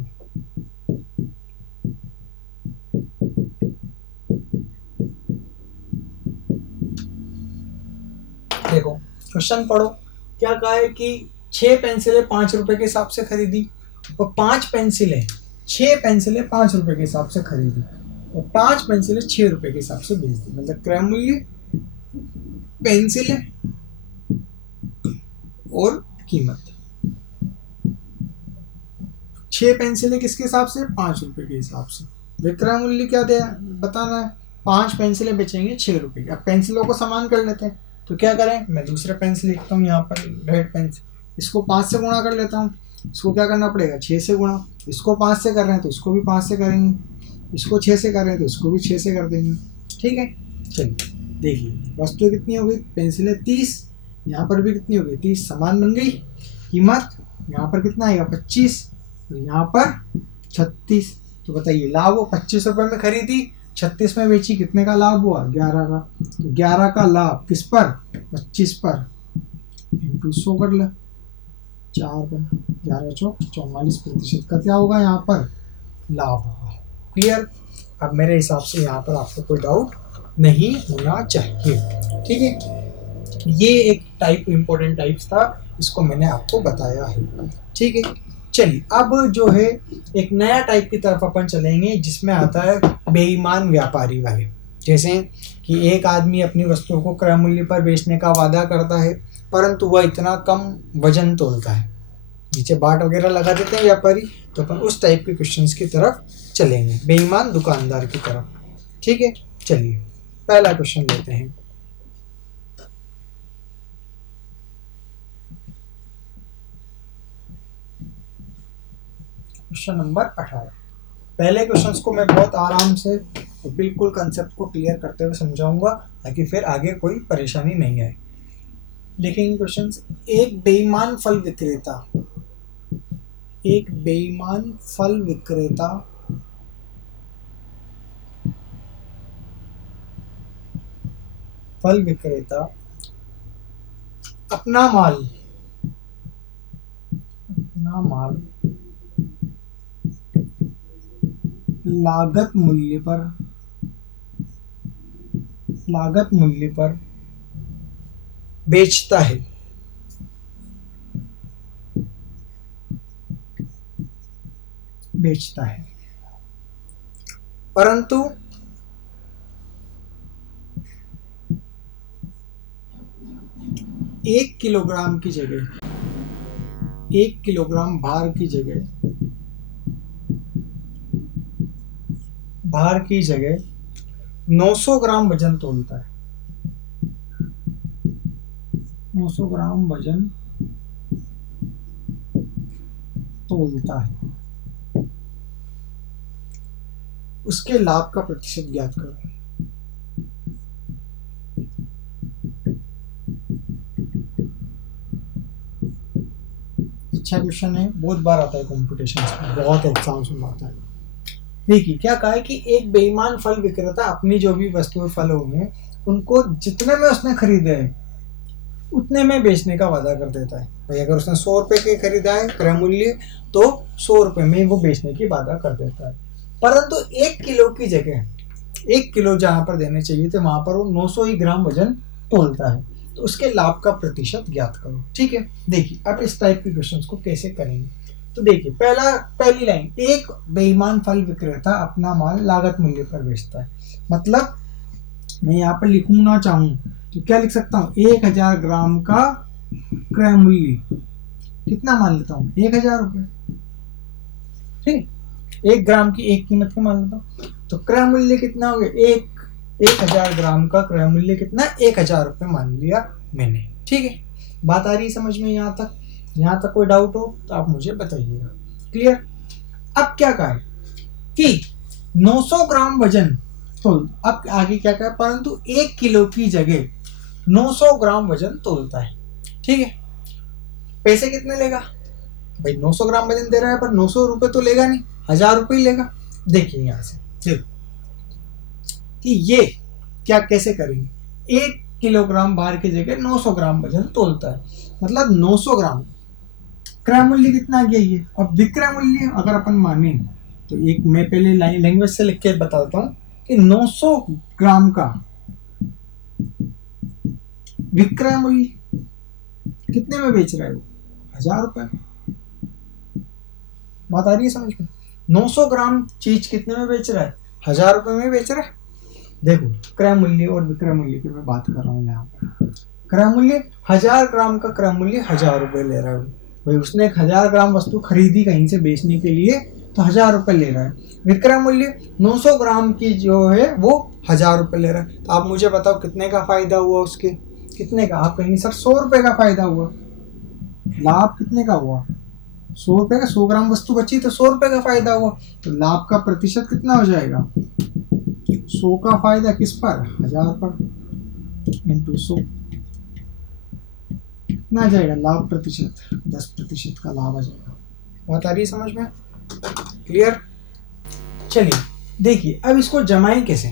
देखो क्वेश्चन पढ़ो, क्या कहा है कि 6 पेंसिलें 5 रुपए के हिसाब से खरीदी, और 5 पेंसिलें 5 रुपए के हिसाब से खरीदी, और 5 पेंसिलें 6 रुपए के हिसाब से बेच दी। मतलब क्रय मूल्य, पेंसिलें और कीमत। 6 पेंसिलें किसके हिसाब से, 5 रुपए के हिसाब से। विक्रय मूल्य क्या दे बताना है, 5 पेंसिलें बेचेंगे 6 रुपए की। अब पेंसिलों को समान कर लेते हैं, तो क्या करें, मैं दूसरा पेंसिल लिखता हूँ यहाँ पर, रेड पेंसिल, इसको 5 से गुणा कर लेता हूँ। इसको क्या करना पड़ेगा, 6 से गुणा। इसको 5 से कर रहे हैं तो इसको भी 5 से करेंगे, इसको 6 से कर रहे हैं तो इसको भी 6 से कर देंगे। ठीक है, चलिए देखिए वस्तु कितनी हो गई, पेंसिलें 30, यहाँ पर भी कितनी हो गई, 30 समान बन गई। कीमत यहाँ पर कितना आएगा, 25, और यहाँ पर 36। तो बताइए लाभ वो 25 रुपए में खरीदी, 36 में बेची, कितने का लाभ हुआ, 11 का। तो 11 का लाभ किस पर, 25 पर, इंटू 100 कर ले, 4 पर 11 चौक 44% का क्या होगा यहाँ पर, लाभ होगा। क्लियर। अब मेरे हिसाब से यहाँ पर आपको कोई डाउट नहीं होना चाहिए। ठीक है, ये एक टाइप इम्पोर्टेंट टाइप्स था, इसको मैंने आपको बताया है। ठीक है, चलिए अब जो है एक नया टाइप की तरफ अपन चलेंगे, जिसमें आता है बेईमान व्यापारी वाले। जैसे कि एक आदमी अपनी वस्तुओं को क्रय मूल्य पर बेचने का वादा करता है, परंतु वह इतना कम वजन तोलता है, नीचे बाट वगैरह लगा देते हैं व्यापारी। तो अपन उस टाइप के क्वेश्चंस की तरफ चलेंगे, बेईमान दुकानदार की तरफ। ठीक है, चलिए पहला क्वेश्चन लेते हैं। Question number 18। पहले क्वेश्चंस को मैं बहुत आराम से और बिल्कुल कंसेप्ट को क्लियर करते हुए समझाऊंगा, ताकि फिर आगे कोई परेशानी नहीं आए। लिखेंगे क्वेश्चंस। एक बेईमान फल विक्रेता अपना माल लागत मूल्य पर बेचता है, परंतु एक किलोग्राम भार की जगह 900 ग्राम वजन तोलता है। 900 ग्राम वजन तोलता है, उसके लाभ का प्रतिशत ज्ञात करो। अच्छा क्वेश्चन है, बहुत बार आता है कॉम्पिटिशन में, बहुत एग्जाम्स में आता है। देखिए क्या कहा है कि एक बेईमान फल विक्रेता अपनी जो भी वस्तुएं फल होंगे उनको जितने में उसने खरीदे है उतने में बेचने का वादा कर देता है। भाई अगर उसने 100 रुपए के खरीदा है क्रय मूल्य, तो 100 रुपए में वो बेचने की वादा कर देता है। परंतु 1 किलो की जगह 1 किलो जहां पर देने चाहिए थे वहां पर वो 900 ही ग्राम वजन तोलता है, तो उसके लाभ का प्रतिशत ज्ञात करो। ठीक है, देखिए अब इस टाइप के क्वेश्चंस को कैसे करेंगे। तो देखिए पहली लाइन, एक बेईमान फल विक्रेता अपना माल लागत मूल्य पर बेचता है। मतलब मैं यहाँ पर लिखूंगा चाहूँ तो क्या लिख सकता हूँ, 1000 ग्राम का क्रय मूल्य कितना मान लेता हूँ, 1000 रुपये। ठीक, 1 ग्राम की एक कीमत को मान लेता हूँ, तो क्रय मूल्य कितना हो गया, 1000 ग्राम का क्रय मूल्य कितना, 1000 रुपये मान लिया मैंने। ठीक है, बात आ रही है समझ में यहाँ तक? यहाँ तक कोई डाउट हो तो आप मुझे बताइएगा। क्लियर? अब क्या कहा है कि 900 ग्राम वजन, तो अब आगे क्या कहा, परंतु 1 किलो की जगह 900 ग्राम वजन तोलता है। ठीक है, पैसे कितने लेगा भाई, 900 ग्राम वजन दे रहा है पर 900 रुपए तो लेगा नहीं, 1000 रुपये ही लेगा। देखिए यहां से देखो कि ये क्या कैसे करेंगे, 1 किलोग्राम भार की जगह 900 ग्राम वजन तोलता है, मतलब 900 ग्राम। क्रय मूल्य कितना आ गया ये। अब विक्रय मूल्य अगर अपन माने तो एक मैं पहले लैंग्वेज से लिख के बताता हूँ कि 900 ग्राम का विक्रय मूल्य कितने में बेच रहा है वो, 1000 रुपए में। बात आ रही है समझ में? 900 ग्राम चीज कितने में बेच रहा है, 1000 रुपए में बेच रहा है। देखो क्रय मूल्य और विक्रय मूल्य की मैं बात कर रहा हूँ यहाँ पर। क्रय मूल्य 1000 ग्राम का क्रय मूल्य 1000 रुपए ले रहा है भाई, उसने 1000 ग्राम वस्तु खरीदी कहीं से बेचने के लिए, तो 1000 रुपए ले रहा है। विक्रय मूल्य 900 ग्राम की जो है वो 1000 रुपए ले रहा है। तो आप मुझे बताओ कितने का फायदा हुआ उसके, कितने का? आप कहेंगे सर 100 रुपए का फायदा हुआ। लाभ कितने का हुआ, 100 रुपए का। 100 ग्राम वस्तु बची तो 100 रुपए का फायदा हुआ, तो लाभ का प्रतिशत कितना हो जाएगा, 100 का फायदा किस पर, 1000 पर, इंटू 100 कितना आ जाएगा, लाभ प्रतिशत 10% का लाभ आ जाएगा। बात आ रही है समझ में? क्लियर? चलिए देखिए अब इसको जमाएं कैसे।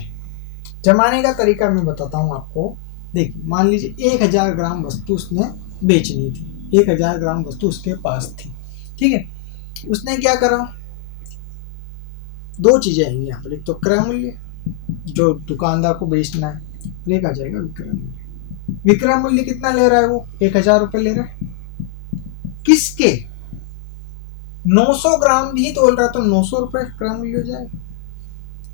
जमाने का तरीका मैं बताता हूँ आपको। देखिए मान लीजिए 1000 ग्राम वस्तु उसने बेचनी थी, 1000 ग्राम वस्तु उसके पास थी। ठीक है, उसने क्या करा, 2 चीजें आएंगी यहाँ पर, एक तो क्रय मूल्य जो दुकानदार को बेचना है, एक आ जाएगा विक्रय मूल्य। विक्रय मूल्य कितना ले रहा है वो, 1000 रुपए ले रहा है। किसके, 900 ग्राम भी तोल रहा है, तो 900 रुपए क्रय मूल्य हो जाएगा,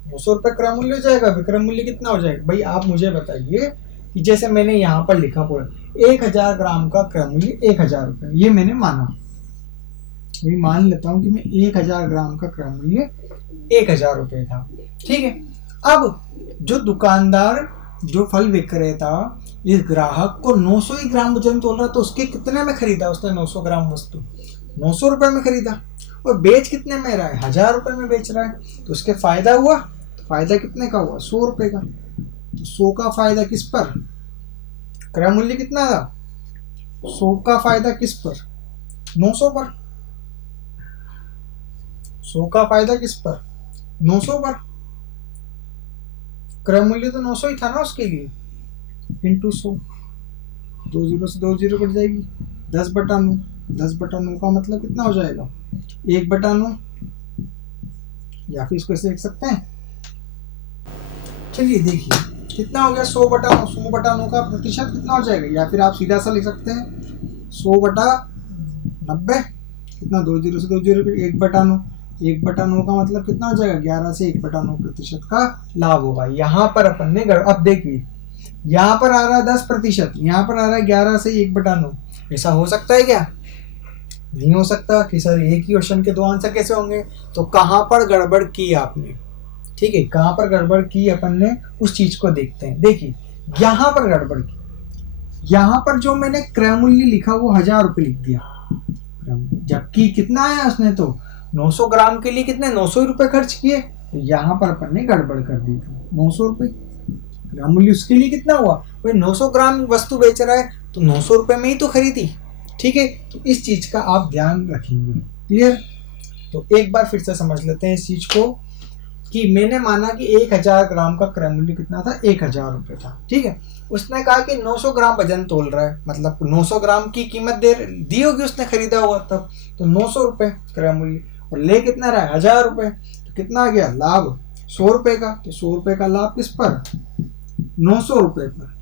900 रुपए क्रय मूल्य हो जाएगा। विक्रय मूल्य कितना हो जाएगा भाई, आप मुझे बताइए कि जैसे मैंने यहाँ पर लिखा पूरा 1000 ग्राम का क्रय मूल्य 1000 रुपए, ये मैंने माना, मैं मान लेता हूं कि मैं 1000 ग्राम का क्रय मूल्य 1000 रुपए था। ठीक है, अब जो दुकानदार, जो फल विक्रेता इस ग्राहक को 900 ही ग्राम वजन तोल रहा, तो उसके कितने में खरीदा उसने, 900 ग्राम वस्तु 900 रुपए में खरीदा, और बेच कितने में रहा है, 1000 रुपए में बेच रहा है, तो उसके फायदा हुआ। फायदा कितने का हुआ, 100 रुपए का। तो 100 का फायदा किस पर, क्रय मूल्य कितना था, 100 का फायदा किस पर, 900 पर। 100 का फायदा किस पर, 900 पर। क्रय मूल्य तो 900 ही था ना उसके लिए, इंटू 100, 2 जीरो से 2 जीरो कट जाएगी, 10/9। 10/9 का मतलब कितना हो जाएगा, 1/9, या फिर इसको ऐसे लिख सकते हैं। चलिए देखिए कितना हो गया, 100/9। 100/9 का प्रतिशत कितना हो जाएगा, या फिर आप सीधा सा लिख सकते हैं 100/90, कितना, 2 जीरो से 2 जीरो, 1/9। 1/9 का मतलब कितना हो जाएगा, 11 से 1/9% का लाभ होगा। यहाँ पर अपन ने अब देखिए यहाँ पर आ रहा है 10%, यहाँ पर आ रहा है 11 से 1/9। ऐसा हो सकता है क्या, नहीं हो सकता कि सर एक ही क्वेश्चन के 2 आंसर कैसे होंगे। तो कहाँ पर गड़बड़ की आपने, ठीक है, कहाँ पर गड़बड़ की अपन ने उस चीज को देखते हैं। देखिए यहाँ पर गड़बड़ की, यहाँ पर जो मैंने क्रय मूल्य लिखा वो 1000 रुपये लिख दिया, जबकि कितना आया उसने तो 900 ग्राम के लिए कितने 900 रुपए खर्च किए। तो यहाँ पर अपन ने गड़बड़ कर दी थी, 900 रुपए ग्राम मूल्य उसके लिए कितना हुआ भाई, 900 ग्राम वस्तु बेच रहा है तो 900 रुपए में ही तो खरीदी, ठीक है, तो इस चीज का आप ध्यान रखेंगे। क्लियर? तो एक बार फिर से समझ लेते हैं इस चीज को कि मैंने माना कि 1000 ग्राम का क्रय मूल्य कितना था, 1000 रुपये था। ठीक है, उसने कहा कि 900 ग्राम वजन तोल रहा है, मतलब 900 ग्राम की कीमत दी होगी, उसने खरीदा हुआ तब, तो 900 रुपये क्रय मूल्य, और ले कितना रहा है, 1000 रुपये, तो कितना आ गया लाभ, 100 रुपये का। तो 100 रुपये का लाभ किस पर, 900 रुपये पर।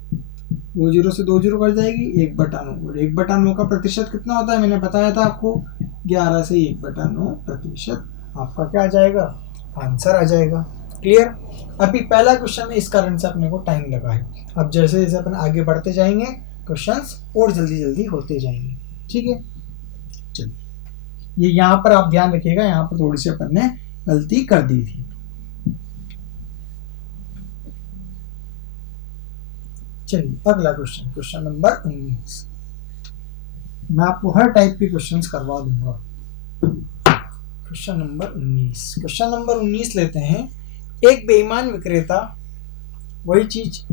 2 जीरो से 2 जीरो कट जाएगी, 1/9, और 1/9 का प्रतिशत कितना होता है, मैंने बताया था आपको, 11 से 1/9% आपका क्या आ जाएगा, आंसर आ जाएगा। क्लियर? अभी पहला क्वेश्चन है, इस कारण से अपने को टाइम लगा है। अब जैसे जैसे अपन आगे बढ़ते जाएंगे क्वेश्चंस और जल्दी जल्दी होते जाएंगे। ठीक है, चलिए, ये यहाँ पर आप ध्यान रखिएगा, यहाँ पर थोड़ी सी अपन ने गलती कर दी थी। चलिए अगला क्वेश्चन, क्वेश्चन नंबर 19। मैं आपको हर टाइप के क्वेश्चंस करवा दूंगा। क्वेश्चन नंबर 19, क्वेश्चन नंबर 19 लेते हैं। एक बेईमान विक्रेता, वही चीज,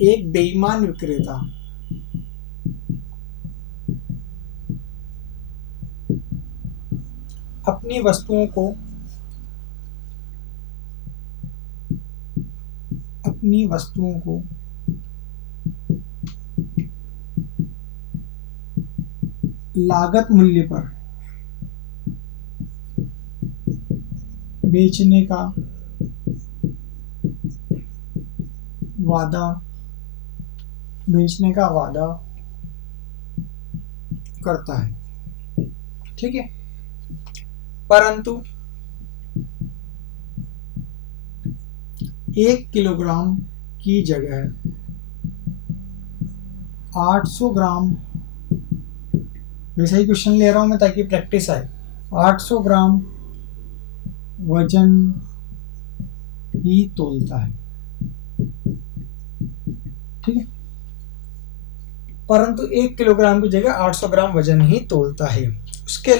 एक बेईमान विक्रेता अपनी वस्तुओं को लागत मूल्य पर बेचने का वादा करता है। ठीक है, परंतु 1 किलोग्राम की जगह 800 ग्राम, वैसे ही क्वेश्चन ले रहा हूं मैं ताकि प्रैक्टिस आए, 800 ग्राम वजन ही तोलता है। ठीक है, परंतु 1 किलोग्राम की जगह 800 ग्राम वजन ही तोलता है। उसके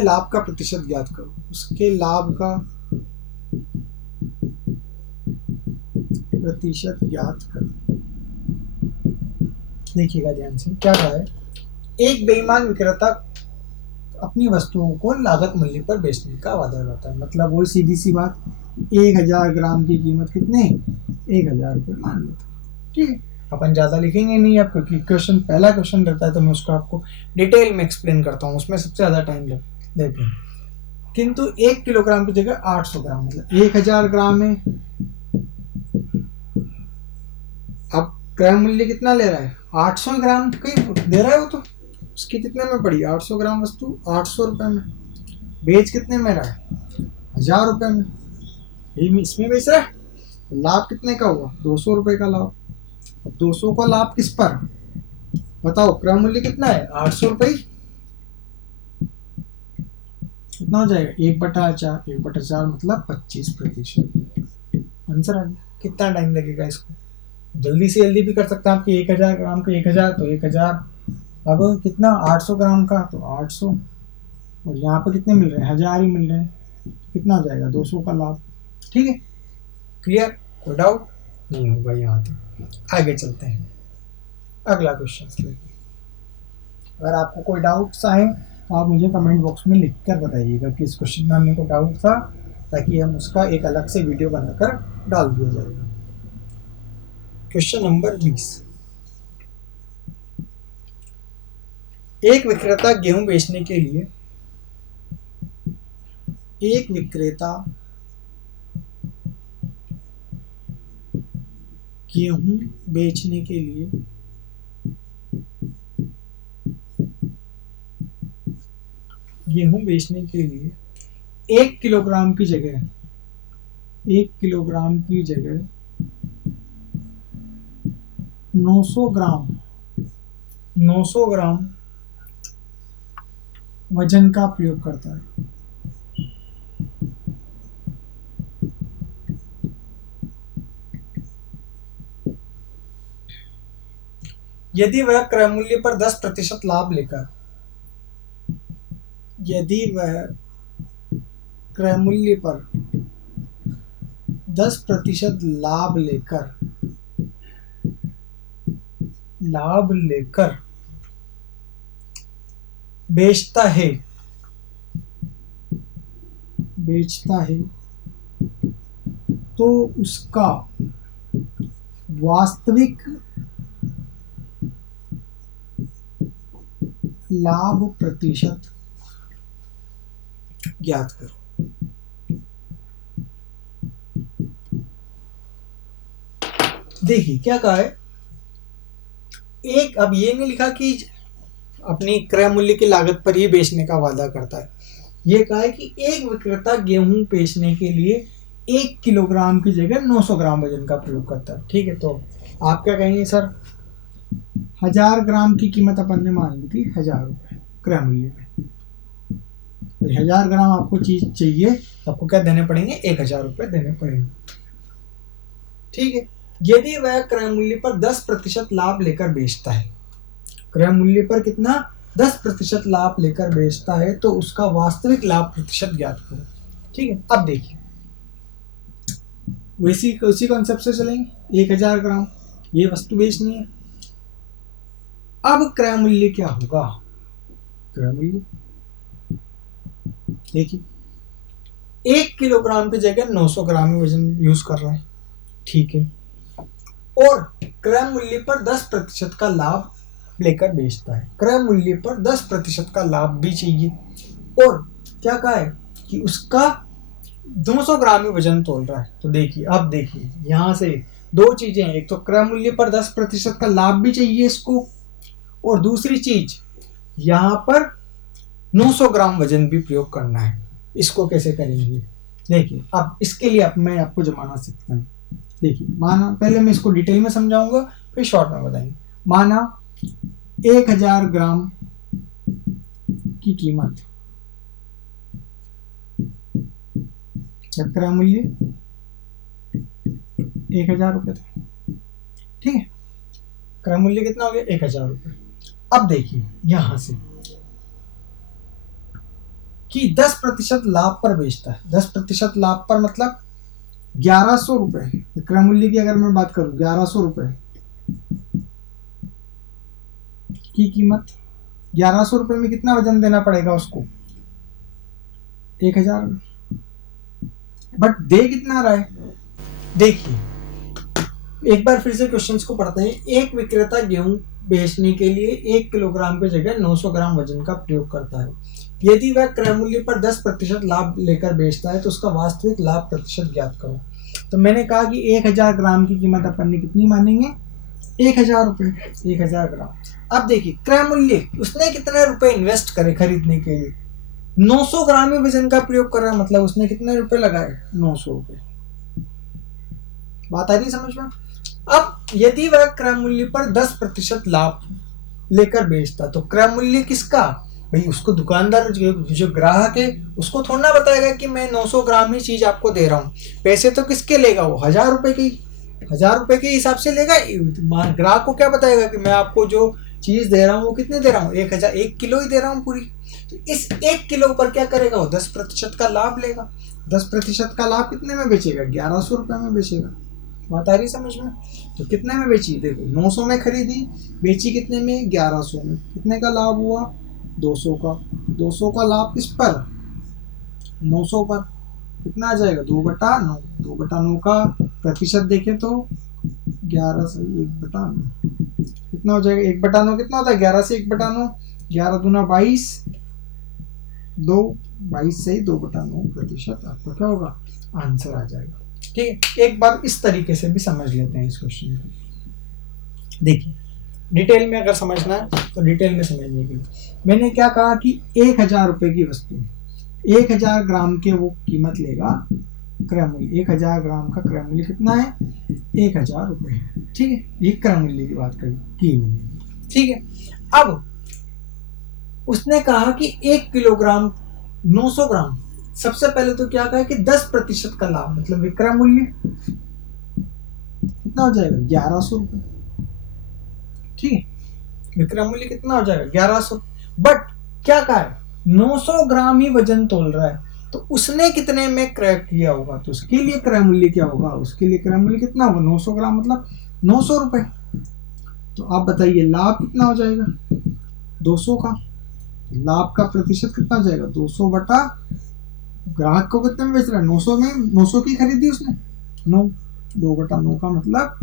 लाभ का प्रतिशत ज्ञात करो। उसके लाभ का प्रतिशत ज्ञात करो। देखिएगा ध्यान से, क्या कहा है, एक बेईमान विक्रेता अपनी वस्तुओं को लागत मूल्य पर बेचने का वादा करता है। मतलब वही सीधी सी बात, 1000 ग्राम की कीमत कितने, 1000 रुपये मान लेते। ठीक है, अपन ज़्यादा लिखेंगे नहीं अब, क्योंकि क्वेश्चन पहला क्वेश्चन रहता है तो मैं उसको आपको डिटेल में एक्सप्लेन करता हूँ, उसमें सबसे ज़्यादा टाइम लेते हैं। किंतु 1 किलोग्राम की जगह 800 ग्राम, मतलब 1000 ग्राम है। अब क्रय मूल्य कितना ले रहा है, 800 ग्राम कहीं दे रहा है वो, तो उसकी कितने में पड़ी, 800 ग्राम वस्तु 800 रुपये में, बेच कितने में रहा है, 1000 रुपये में, ये इसमें बेच रहा है। लाभ कितने का हुआ, 200 रुपये का लाभ। 200 का लाभ किस पर, बताओ, क्रय मूल्य कितना है, 800 रुपये, कितना हो जाएगा, 1/4, 1/4 मतलब 25%। आंसर आ गया। कितना टाइम लगेगा इसको, जल्दी से जल्दी भी कर सकते हैं आपकी, 1000 ग्राम का 1000 तो 1000, अब कितना 800 ग्राम का तो 800, और यहाँ पर कितने मिल रहे हैं, 1000 ही मिल रहे हैं, कितना हो जाएगा, 200 का लाभ। ठीक है, क्लियर, कोई डाउट नहीं होगा यहाँ तक। आगे चलते हैं, अगला क्वेश्चन लेते हैं। अगर आपको कोई डाउट्स आए तो आप मुझे कमेंट बॉक्स में लिख कर बताइएगा कि इस क्वेश्चन में मेरे को डाउट था, ताकि हम उसका एक अलग से वीडियो बनाकर डाल दिया जाएगा। क्वेश्चन नंबर 20, एक विक्रेता गेहूं बेचने के लिए 1 किलोग्राम की जगह 900 ग्राम वजन का प्रयोग करता है। यदि वह क्रय मूल्य पर 10% लाभ लेकर, यदि वह क्रय मूल्य पर 10% लाभ लेकर लाभ लेकर बेचता है तो उसका वास्तविक लाभ प्रतिशत ज्ञात करो। देखिए क्या कहा है, एक, अब ये नहीं लिखा कि अपनी क्रय मूल्य की लागत पर ही बेचने का वादा करता है, ये कहा है कि एक विक्रेता गेहूं बेचने के लिए 1 किलोग्राम की जगह 900 ग्राम वजन का प्रयोग करता है। ठीक है, तो आप क्या कहेंगे सर, 1000 ग्राम की कीमत अपन ने मान ली थी 1000 रुपये क्रय मूल्य में, 1000 ग्राम आपको चीज चाहिए तो आपको क्या देने पड़ेंगे, 1000 रुपये देने पड़ेंगे। ठीक है, यदि वह क्रय मूल्य पर 10% लाभ लेकर बेचता है, क्रय मूल्य पर कितना, 10% लाभ लेकर बेचता है तो उसका वास्तविक लाभ प्रतिशत ज्ञात करो। ठीक है, अब देखिए उसी कॉन्सेप्ट से चलेंगे। 1000 ग्राम ये वस्तु बेचनी है, अब क्रय मूल्य क्या होगा, क्रय मूल्य देखिए 1 किलोग्राम की जगह 900 ग्राम वजन यूज कर रहा है। ठीक है, और क्रय मूल्य पर 10% का लाभ लेकर बेचता है, क्रय मूल्य पर 10% का लाभ भी चाहिए, और क्या कहा है कि उसका 200 ग्राम ही वजन तोल रहा है। तो देखिए, अब देखिए यहां से दो चीजें हैं, एक तो क्रय मूल्य पर 10% का लाभ भी चाहिए इसको, और दूसरी चीज यहां पर 900 ग्राम वजन भी प्रयोग करना है। इसको कैसे करेंगे, देखिए अब इसके लिए मैं आपको जमाना सीखता हूँ। देखिए माना, पहले मैं इसको डिटेल में समझाऊंगा फिर शॉर्ट में बताएंगे। माना 1000 ग्राम की कीमत, क्रय मूल्य 1000 रुपये था। ठीक है, क्रय मूल्य कितना हो गया, 1000 रुपये। अब देखिए यहां से कि 10% लाभ पर बेचता है, 10% लाभ पर मतलब 1100 रुपये क्रय मूल्य की अगर मैं बात करूं, 1100 रुपये की कीमत, 1100 रुपये में कितना वजन देना पड़ेगा उसको, 1000, बट दे कितना रहा है। देखिए एक बार फिर से क्वेश्चंस को पढ़ते हैं। एक विक्रेता गेहूं बेचने के लिए 1 किलोग्राम की जगह 900 ग्राम वजन का प्रयोग करता है, यदि वह क्रय मूल्य पर 10% लाभ लेकर बेचता है तो उसका वास्तविक लाभ प्रतिशत ज्ञात करो। तो मैंने कहा कि 1000 ग्राम की कीमत अपन ने कितनी मानेंगे, 1000 रुपये, 1000 ग्राम। अब देखिए क्रय मूल्य उसने कितने रुपए इन्वेस्ट करे खरीदने के लिए, 900 ग्राम ही वजन का प्रयोग कर रहा है, मतलब उसने कितने रुपए लगाए, 900 रुपये। बात आ रही समझ में। अब यदि वह क्रय मूल्य पर 10% लाभ लेकर बेचता तो क्रय मूल्य किसका, भाई उसको दुकानदार जो ग्राहक है उसको थोड़ा ना बताएगा कि मैं 900 ग्राम ही चीज आपको दे रहा हूँ, पैसे तो किसके लेगा, वो 1000 रुपए के, 1000 रुपए के हिसाब से लेगा। ग्राहक को क्या बताएगा कि मैं आपको जो चीज दे रहा हूँ वो कितने दे रहा हूँ, 1000, 1 किलो ही दे रहा हूँ पूरी। तो इस 1 किलो पर क्या करेगा, वो 10% का लाभ लेगा। 10% का लाभ कितने में बेचेगा, 1100 रुपये में बेचेगा। बात आ रही समझ में। तो कितने में बेची, देखो 900 में खरीदी, बेची कितने में, 1100 में, कितने का लाभ हुआ, 200 का। 200 का लाभ किस पर, 900 पर, कितना आ जाएगा, 2/9। 2/9 का प्रतिशत देखें तो 11 से 1/9 कितना हो जाएगा, 1/9 कितना होता है, 11 से 1/9, 11 दूना 22, 22 से 2/9 प्रतिशत आपका क्या होगा, आंसर आ जाएगा। ठीक है, एक बार इस तरीके से भी समझ लेते हैं इस क्वेश्चन को। देखिए डिटेल में अगर समझना है तो डिटेल में समझने के लिए मैंने क्या कहा कि 1000 रुपये की वस्तु, 1000 ग्राम के वो कीमत लेगा, क्रय मूल्य 1000 ग्राम का क्रय मूल्य कितना है, 1000 रुपये। ठीक है, ये क्रय मूल्य की बात की मैंने। ठीक है, अब उसने कहा कि 1 किलोग्राम 900 ग्राम, सबसे पहले तो क्या कहा कि 10% का लाभ, मतलब विक्रय मूल्य कितना हो जाएगा, 1100 रुपये। ठीक है, विक्रय मूल्य कितना हो जाएगा, 1100। बट क्या कहा है, 900 ग्राम ही वजन तोल रहा है, तो उसने कितने में क्रय किया होगा, तो उसके लिए क्रय मूल्य क्या होगा, उसके लिए क्रय मूल्य कितना होगा, 900 ग्राम मतलब 900 रुपये। तो आप बताइए लाभ कितना हो जाएगा, 200 का। लाभ का प्रतिशत कितना हो जाएगा, 200 बटा ग्राहक को कितने में बेच रहा है, 900 में, 900 की खरीदी उसने, 9, 2 बटा 9 का मतलब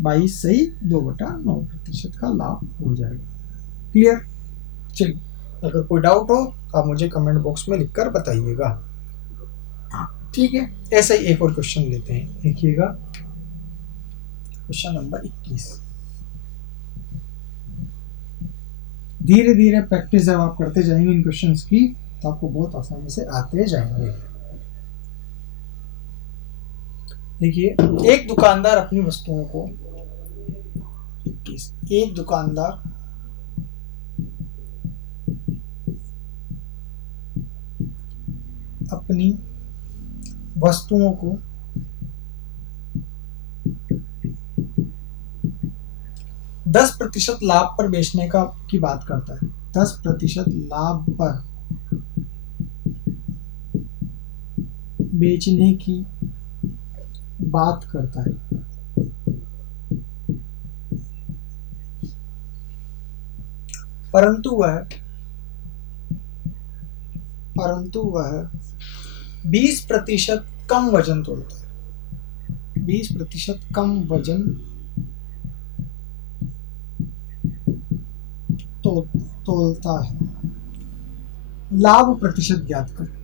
22 सही, 2/9% का लाभ हो जाएगा। क्लियर। चलिए, अगर कोई डाउट हो आप मुझे कमेंट बॉक्स में लिखकर बताइएगा। ठीक है, ऐसा ही एक और क्वेश्चन लेते हैं, देखिएगा क्वेश्चन नंबर 21। धीरे धीरे प्रैक्टिस जब आप करते जाएंगे इन क्वेश्चंस की तो आपको बहुत आसानी से आते जाएंगे। देखिए, एक दुकानदार अपनी वस्तुओं को 21, एक दुकानदार अपनी वस्तुओं को 10% लाभ पर बेचने की बात करता है। 10% लाभ पर बेचने की बात करता है। परंतु वह 20% कम वजन तोलता है। 20% कम वजन तोलता है। लाभ प्रतिशत ज्ञात करें।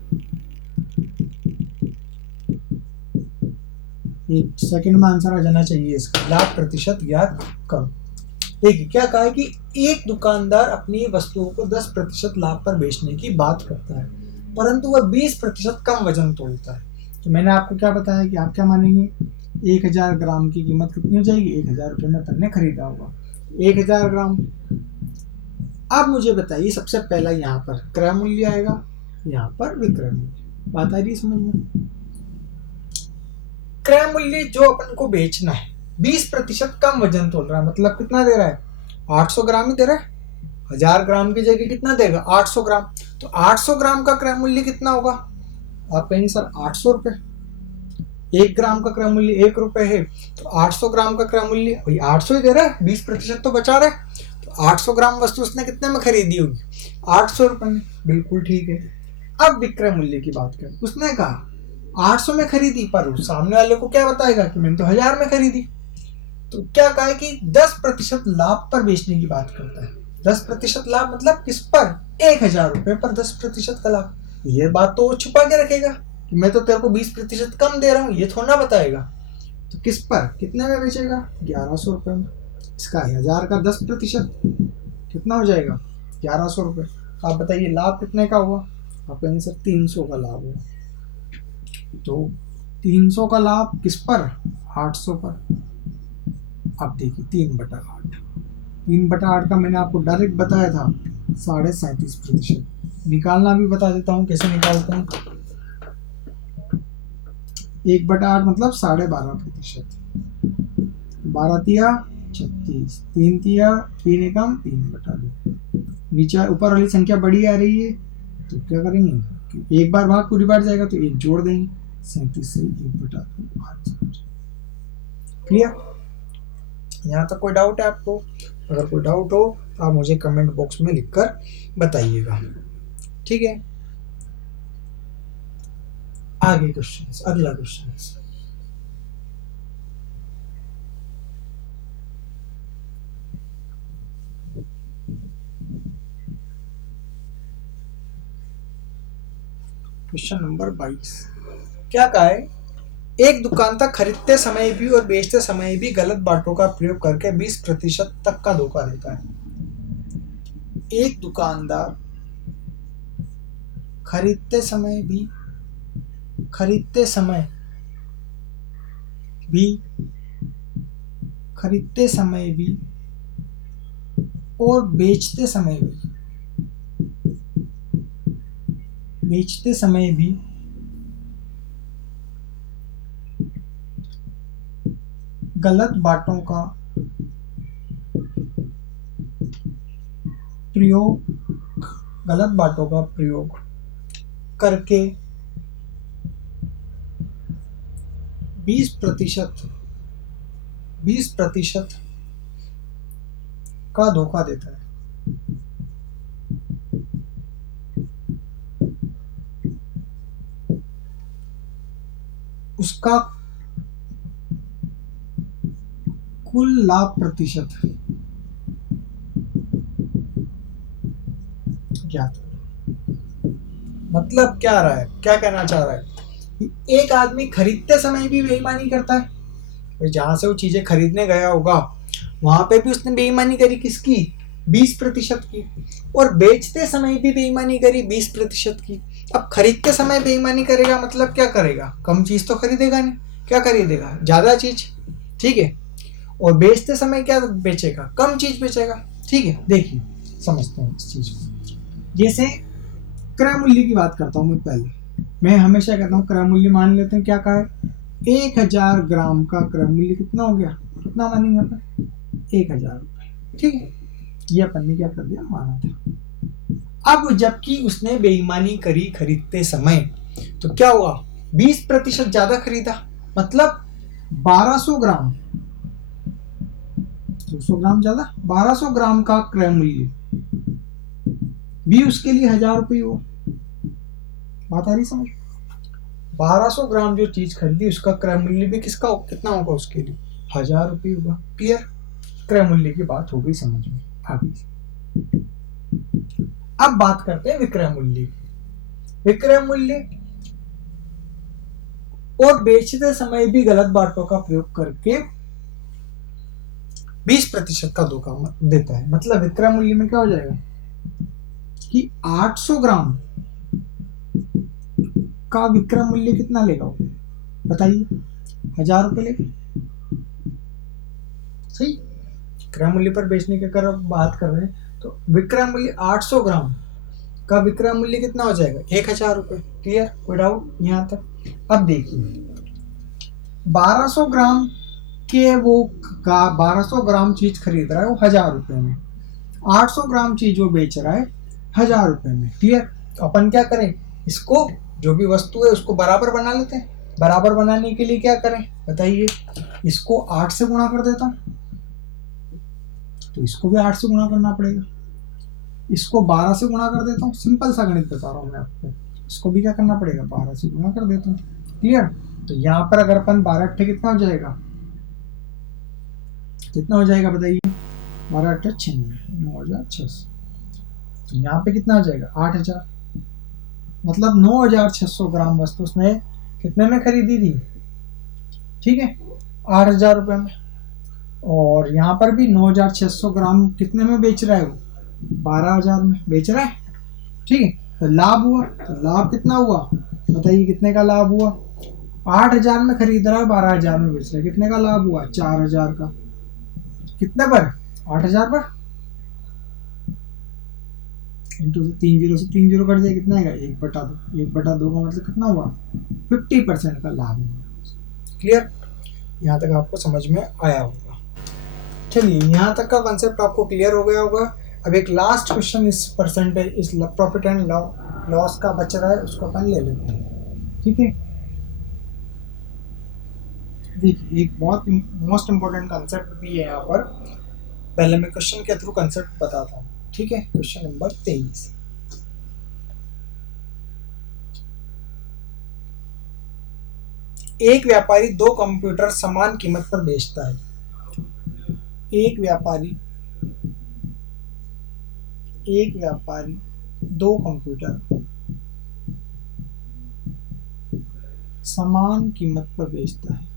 एक सेकंड में आंसर आ जाना चाहिए इसका। लाभ प्रतिशत ज्ञात करो। देखिए क्या कहा है कि एक दुकानदार अपनी वस्तुओं को 10% लाभ पर बेचने की बात करता है, परंतु वह 20% कम वजन तोलता है। तो मैंने आपको क्या बताया कि आप क्या मानेंगे, 1000 ग्राम की कीमत कितनी हो जाएगी, 1000 रुपये में तक ने खरीदा होगा 1000 ग्राम। अब मुझे बताइए, सबसे पहला यहाँ पर क्रय मूल्य आएगा, यहाँ पर विक्रय मूल्य। बात आ रही समझ में। क्रय मूल्य जो अपन को बेचना है 20% कम वजन तोल रहा है, मतलब कितना दे रहा है, 800 ग्राम ही दे रहा है। 1000 ग्राम की जगह कितना देगा, 800 ग्राम। तो 800 ग्राम का क्रय मूल्य कितना होगा, आप कहेंगे सर 800 रुपये। 1 ग्राम का क्रय मूल्य 1 रुपये है, तो 800 ग्राम का क्रय मूल्य भाई 800 ही दे रहा है, 20% तो बचा रहा है। तो 800 ग्राम वस्तु उसने कितने में खरीदी होगी, 800 रुपये में। बिल्कुल ठीक है। अब विक्रय मूल्य की बात करें, उसने कहा 800 में खरीदी, पर सामने वाले को क्या बताएगा कि मैंने तो 1000 में खरीदी। तो क्या कहा है कि 10% लाभ पर बेचने की बात करता है। 10% लाभ मतलब किस पर, 1000 रुपये पर 10% का लाभ। ये बात तो छुपा के रखेगा कि मैं तो तेरे को 20% कम दे रहा हूँ, ये थोड़ा बताएगा। तो किस पर, कितने में बेचेगा, 1100 रुपये में। इसका 1000 का 10% कितना हो जाएगा, 1100 रुपये। आप बताइए लाभ कितने का हुआ, आप कहेंगे सर 300 का लाभ हुआ। तो 300 का लाभ किस पर, 800 पर। अब देखिए 3/8, 3/8 का मैंने आपको डायरेक्ट बताया था 37.5%। निकालना भी बता देता हूँ कैसे निकालते हैं। 1/8 मतलब 12.5%। 12 तिया 36, 3 तिया 3 एकम 3/2। नीचे ऊपर वाली संख्या बड़ी आ रही है तो क्या करेंगे, एक बार भाग पूरी बार जाएगा तो 1 जोड़ देंगे, 37 से 1/8। क्लियर। यहाँ तक कोई डाउट है आपको? अगर कोई डाउट हो तो आप मुझे कमेंट बॉक्स में लिखकर बताइएगा। ठीक है, आगे क्वेश्चन, अगला क्वेश्चन। Question number 22। क्या कहा है, एक दुकानदार खरीदते समय भी और बेचते समय भी गलत बाटों का प्रयोग करके 20% तक का धोखा देता है। एक दुकानदार खरीदते समय भी और बेचते समय भी गलत बाटों का प्रयोग करके 20% का धोखा देता है। उसका कुल लाभ प्रतिशत ज्ञात। मतलब क्या रहा है, क्या कहना चाह रहा है कि एक आदमी खरीदते समय भी बेईमानी करता है, तो जहां से वो चीजें खरीदने गया होगा वहां पे भी उसने बेईमानी करी, किसकी, 20% की, और बेचते समय भी बेईमानी करी 20% की। अब खरीदते समय बेईमानी करेगा मतलब क्या करेगा, कम चीज तो खरीदेगा नहीं, क्या खरीदेगा, ज्यादा चीज, ठीक है, और बेचते समय क्या बेचेगा, कम चीज बेचेगा, ठीक है। देखिए समझते हैं इस चीज को। जैसे क्रय मूल्य की बात करता हूं मैं पहले, मैं हमेशा कहता हूँ क्रय मूल्य मान लेते हैं, क्या कहा है, 1000 ग्राम का क्रय मूल्य कितना हो गया, कितना मानेंगे अपन, 1000 रुपए, ठीक है, ये अपन ने क्या कर दिया, माना था। अब जबकि उसने बेईमानी करी खरीदते समय, तो क्या हुआ, 20% ज्यादा खरीदा, मतलब 1200 ग्राम, 200 ग्राम ज्यादा, 1200 ग्राम का क्रय मूल्य भी उसके लिए 1000 रुपये हुआ। बात आ रही समझ, 1200 ग्राम जो चीज खरीदी उसका क्रय मूल्य भी किसका कितना होगा, उसके लिए 1000 रुपये होगा। क्लियर, क्रय मूल्य की बात हो गई समझ में आ गई। अब बात करते हैं विक्रय मूल्य। विक्रय मूल्य और बेचते समय भी गलत बातों का प्रयोग करके 20% का धोखा देता है। मतलब विक्रय मूल्य में क्या हो जाएगा कि 800 ग्राम का विक्रय मूल्य कितना लेगा वो, बताइए, 1000 रुपये लेगा, सही। विक्रय मूल्य पर बेचने की अगर बात कर रहे हैं तो विक्रय मूल्य 800 ग्राम का विक्रय मूल्य कितना हो जाएगा, 1000 रुपये। क्लियर, कोई डाउट यहाँ तक। अब देखिए 1200 ग्राम के वो का 1200 ग्राम चीज खरीद रहा है वो 1000 रुपये में, 800 ग्राम चीज वो बेच रहा है 1000 रुपये में। क्लियर, तो अपन क्या करें, इसको जो भी वस्तु है उसको बराबर बना लेते हैं। बराबर बनाने के लिए क्या करें बताइए, इसको 8 से गुणा कर देता हूं, तो इसको भी 8 से गुणा करना पड़ेगा, इसको 12 से गुणा कर देता हूँ, सिंपल सा गणित बता रहा हूँ मैं आपको, इसको भी क्या करना पड़ेगा, 12 से गुणा कर देता हूँ। क्लियर, तो यहाँ पर अगर अपन 12 अट्ठे कितना हो जाएगा, कितना हो जाएगा बताइए, 12 अट्ठे 96, 9600, तो यहाँ पे कितना हो जाएगा 8000, मतलब 9600 ग्राम वस्तु उसने कितने में खरीदी थी, ठीक है, 8000 रुपये में। और यहाँ पर भी 9600 ग्राम कितने में बेच रहा है वो, 12000 में बेच रहा है, ठीक है। तो लाभ हुआ, तो लाभ कितना हुआ बताइए, कितने का लाभ हुआ, 8000 में खरीद रहा है, 12000 में बेच रहा है, कितने का लाभ हुआ, 4000 का, कितने पर, 8000 पर, इंटू से 3 जीरो से 3 जीरो कट जाए, कितना है 1/2, 1/2 का मतलब कितना हुआ, 50% का लाभ हुआ। क्लियर, यहाँ तक आपको समझ में आया होगा। चलिए यहाँ तक का कंसेप्ट आपको क्लियर हो गया होगा। अब एक लास्ट क्वेश्चन इस परसेंटेज, इस प्रॉफिट एंड लॉस का बच रहा है, उसको अपन ले लेते हैं, ठीक है। देखिए एक बहुत मोस्ट इम्पोर्टेंट कंसेप्ट भी है यहाँ पर, पहले मैं क्वेश्चन के थ्रू कंसेप्ट बताता हूँ, ठीक है। क्वेश्चन नंबर 23, एक व्यापारी 2 कंप्यूटर समान कीमत पर बेचता है। एक व्यापारी 2 कंप्यूटर समान कीमत पर बेचता है।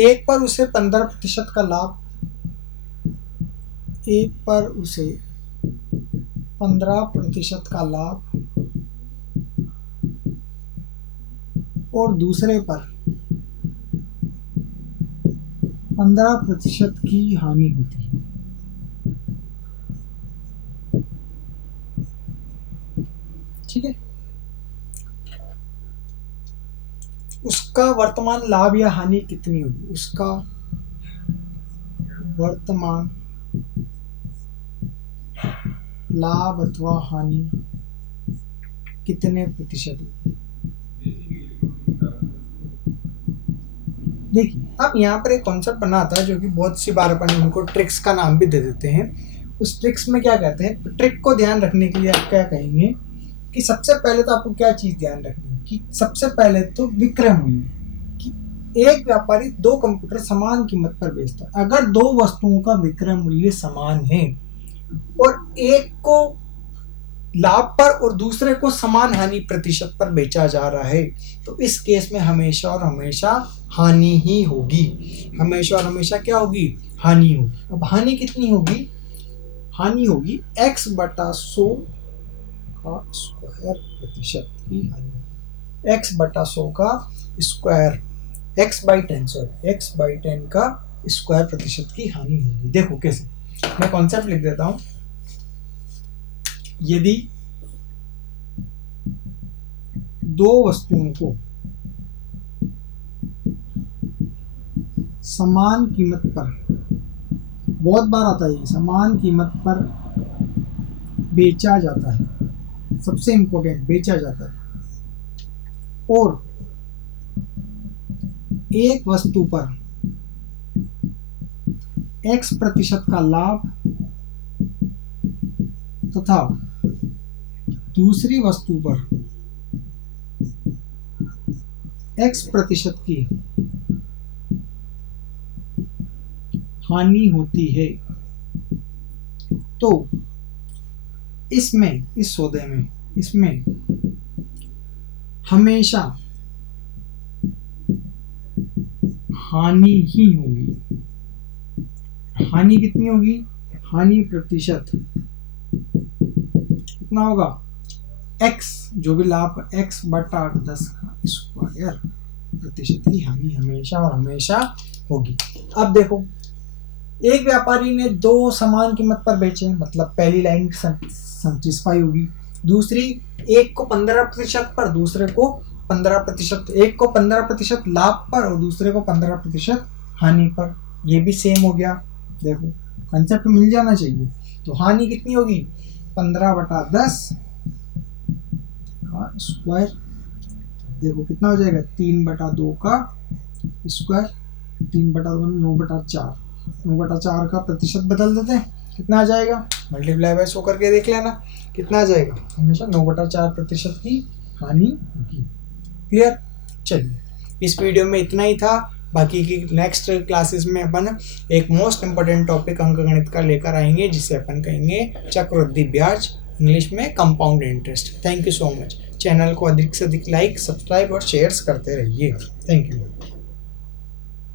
एक पर उसे 15% का लाभ, एक पर उसे 15% का लाभ और दूसरे पर 15% की हानि होती है। ठीक है, उसका वर्तमान लाभ या हानि कितनी होगी, उसका वर्तमान लाभ अथवा हानि कितने प्रतिशत होगी। देखिए अब यहाँ पर एक कॉन्सेप्ट बना आता है जो कि बहुत सी बार अपन उनको ट्रिक्स का नाम भी दे देते हैं। उस ट्रिक्स में क्या कहते हैं, ट्रिक को ध्यान रखने के लिए आप क्या कहेंगे कि सबसे पहले तो आपको क्या चीज़ ध्यान रखनी है कि सबसे पहले तो विक्रय मूल्य, कि एक व्यापारी दो कंप्यूटर समान कीमत पर बेचता है। अगर दो वस्तुओं का विक्रय मूल्य समान है और एक को लाभ पर और दूसरे को समान हानि प्रतिशत पर बेचा जा रहा है, तो इस केस में हमेशा और हमेशा हानि ही होगी। हमेशा और हमेशा क्या होगी, हानि होगी। अब हानि कितनी होगी, हानि होगी x बटा 100 का स्क्वायर प्रतिशत की हानि, x बटा 100 का स्क्वायर, x बाई 10 का स्क्वायर प्रतिशत की हानि होगी। देखो कैसे, मैं कॉन्सेप्ट लिख देता हूं। यदि दो वस्तुओं को समान कीमत पर, बहुत बार आता है समान कीमत पर बेचा जाता है, सबसे इंपॉर्टेंट बेचा जाता है, और एक वस्तु पर x प्रतिशत का लाभ तथा दूसरी वस्तु पर x प्रतिशत की हानि होती है, तो इसमें, इस सौदे में, इसमें हमेशा हानि ही होगी। हानि कितनी होगी, हानि प्रतिशत कितना होगा, x, जो भी लाभ x बटा 10 का स्क्वायर प्रतिशत की हानि हमेशा और हमेशा होगी। अब देखो, एक व्यापारी ने दो समान कीमत पर बेचे, मतलब पहली लाइन सेटिस्फाई होगी। दूसरी, एक को 15% पर, दूसरे को 15%, एक को 15% लाभ पर और दूसरे को 15% हानि पर, ये भी सेम हो गया। देखो कंसेप्ट मिल जाना चाहिए। तो हानि कितनी होगी, 15 बटा 10 का स्क्वायर, देखो कितना हो जाएगा, 3 बटा 2 का स्क्वायर, 3 बटा 2 9 बटा 4, 9 बटा 4 का प्रतिशत बदल देते हैं, कितना आ जाएगा, मल्टीप्लाई बाय 100 करके देख लेना कितना आ जाएगा, हमेशा 9 बटा 4 प्रतिशत की हानि होगी। क्लियर। चलिए इस वीडियो में इतना ही था। बाकी की नेक्स्ट क्लासेस में अपन एक मोस्ट इम्पोर्टेंट टॉपिक अंकगणित का लेकर आएंगे, जिसे अपन कहेंगे चक्रवृद्धि ब्याज, इंग्लिश में compound interest. Thank you so much. Channel को अधिक से अधिक लाइक, सब्सक्राइब और शेयर्स करते रहिए। Thank you.